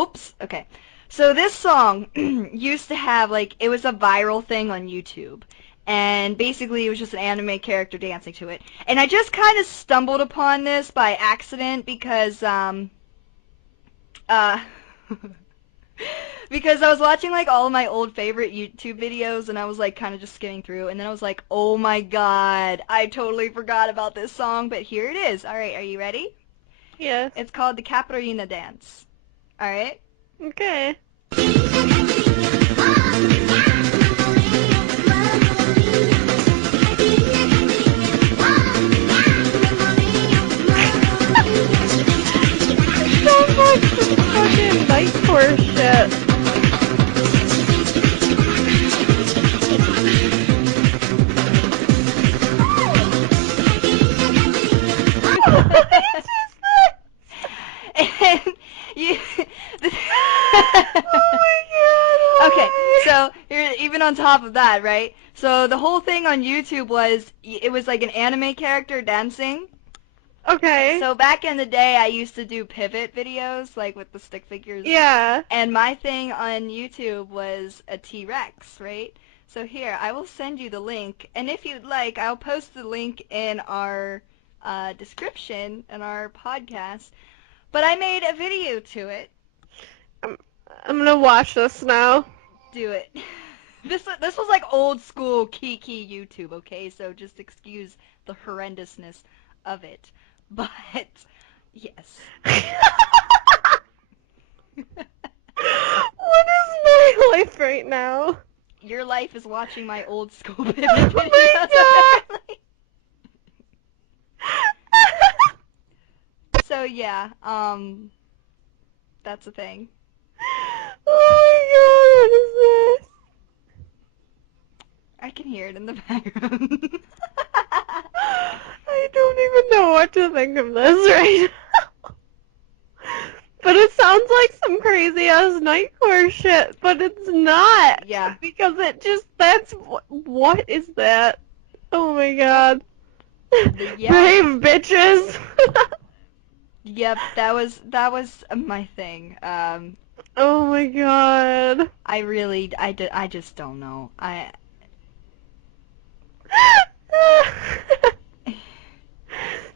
Oops. Okay. So this song used to have like it was a viral thing on YouTube. And basically it was just an anime character dancing to it. And I just kind of stumbled upon this by accident because because I was watching like all of my old favorite YouTube videos and I was like kind of just skimming through and then I was like, "Oh my god, I totally forgot about this song, but here it is." All right, are you ready? Yes. It's called the Capoeira Dance. All right? Okay. Fucking night horse shit. And you Oh my god. Okay, so even on top of that, right? So the whole thing on YouTube was it was like an anime character dancing. Okay. So back in the day, I used to do pivot videos, like with the stick figures. Yeah. And my thing on YouTube was a T-Rex, right? So here, I will send you the link, and if you'd like, I'll post the link in our description in our podcast. But I made a video to it. I'm, I'm gonna watch this now. Do it. This was like old school Kiki YouTube, okay? So just excuse the horrendousness of it. But yes. What is my life right now? Your life is watching my old school pivot Oh my videos, god! apparently. So yeah, that's a thing. Oh my god, what is this? I can hear it in the background. I don't even know what to think of this right now. But it sounds like some crazy ass nightcore shit, but it's not. Yeah. Because what is that? Oh my god. Yeah. Brave bitches. Yep, that was my thing. Oh my god. I just don't know.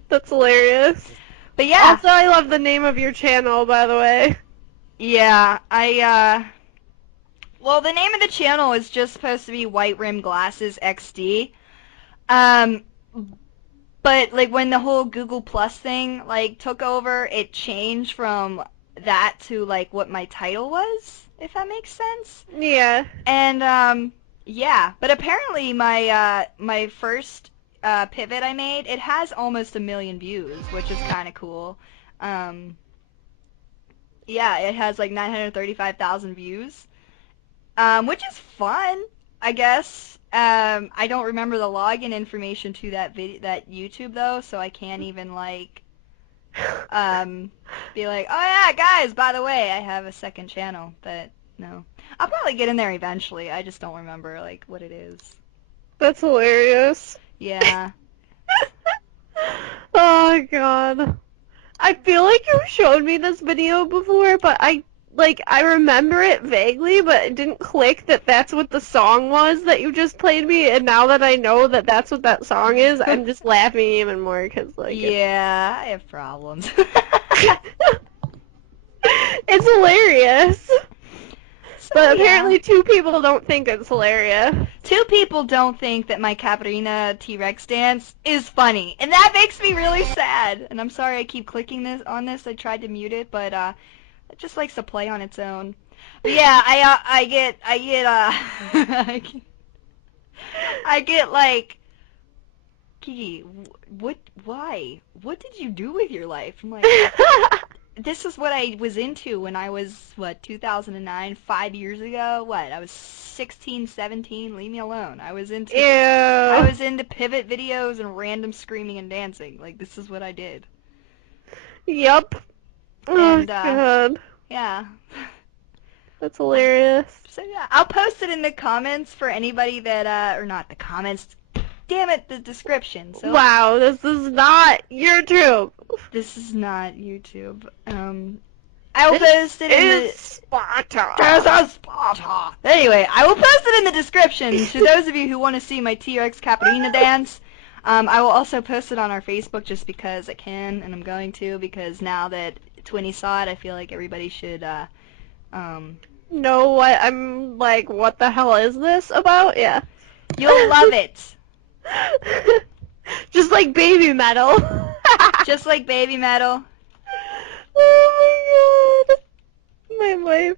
That's hilarious. But yeah. Also, I love the name of your channel, by the way. Yeah, well, the name of the channel is just supposed to be White Rim Glasses XD. Um, but like when the whole Google Plus thing like took over, it changed from that to like what my title was, if that makes sense. Yeah. And yeah, but apparently my first pivot I made, it has almost 1 million views, which is kind of cool. Um, yeah, it has like 935,000 views, which is fun, I guess. I don't remember the login information to that YouTube though, so I can't even like be like, oh yeah, guys, by the way, I have a second channel. But no, I'll probably get in there eventually. I just don't remember like what it is. That's hilarious. Yeah. Oh god. I feel like you showed me this video before, but I remember it vaguely, but it didn't click that that's what the song was that you just played me, and now that I know that that's what that song is, I'm just laughing even more because like Yeah, I have problems. it's hilarious. So, But yeah. apparently 2 people don't think it's hilarious. 2 people don't think that my Catarina T-Rex dance is funny, and that makes me really sad. And I'm sorry I keep clicking on this. I tried to mute it, but it just likes to play on its own. But yeah, I get like, Kiki, why? What did you do with your life? I'm like, this is what I was into when I was, 2009, 5 years ago? I was 16, 17? Leave me alone. I was into pivot videos and random screaming and dancing. Like, this is what I did. Yup. Oh And, god. yeah. That's hilarious. So, yeah, I'll post it in the comments for anybody that, or not the comments, damn it, the description. So Wow, this is not YouTube. this is not YouTube. I'll post it in the Sparta. There's a Sparta. Anyway, I will post it in the description to those of you who want to see my T-Rex Catarina dance. I will also post it on our Facebook just because I can, and I'm going to, because now that Twinny saw it, I feel like everybody should, Know what I'm like, what the hell is this about? Yeah. You'll love it. Just like baby metal. Just like baby metal. Oh my god. My life.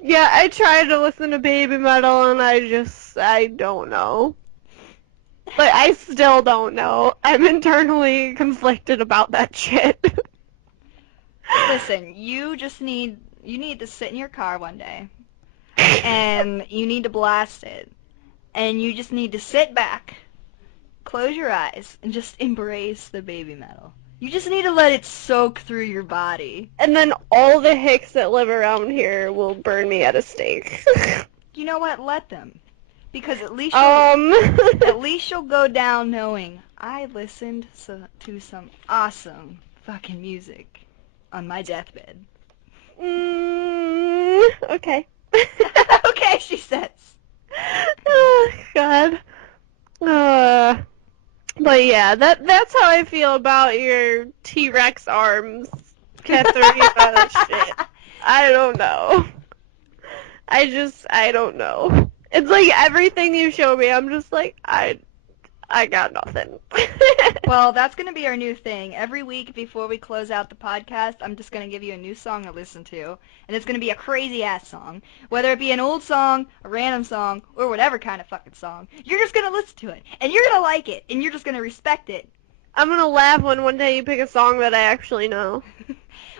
Yeah, I tried to listen to baby metal and I don't know. But I still don't know. I'm internally conflicted about that shit. Listen, you need to sit in your car one day, and you need to blast it, and you just need to sit back, close your eyes, and just embrace the baby metal. You just need to let it soak through your body. And then all the hicks that live around here will burn me at a stake. You know what? Let them. Because at least you'll go down knowing I listened to some awesome fucking music on my deathbed. Okay. Okay, she says. Oh, God. But yeah, that's how I feel about your T-Rex arms, Katharina. Shit. I don't know. I don't know. It's like everything you show me, I'm just like, I got nothing. Well, that's going to be our new thing. Every week before we close out the podcast, I'm just going to give you a new song to listen to. And it's going to be a crazy ass song. Whether it be an old song, a random song, or whatever kind of fucking song. You're just going to listen to it. And you're going to like it. And you're just going to respect it. I'm gonna laugh when one day you pick a song that I actually know.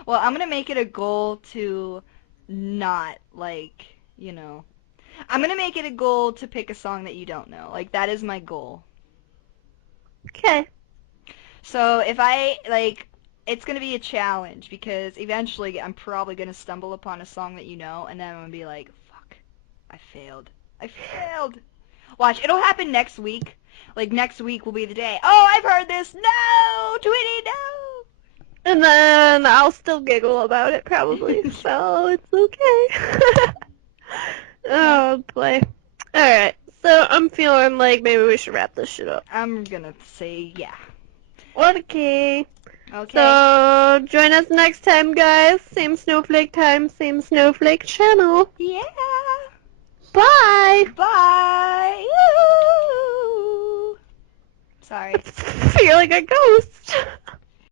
Well, I'm going to make it a goal to not, like, you know. I'm going to make it a goal to pick a song that you don't know. Like, that is my goal. Okay. So if I, like, it's going to be a challenge because eventually I'm probably going to stumble upon a song that you know, and then I'm going to be like, fuck, I failed. I failed. Watch, it'll happen next week. Like, next week will be the day. Oh, I've heard this. No, Twitty, no. And then I'll still giggle about it probably, so it's okay. Oh boy. Alright, so I'm feeling like maybe we should wrap this shit up. I'm going to say yeah. Okay. Okay. So join us next time, guys. Same snowflake time, same snowflake channel. Yeah. Bye. Bye. Ooh. Sorry. You're like a ghost.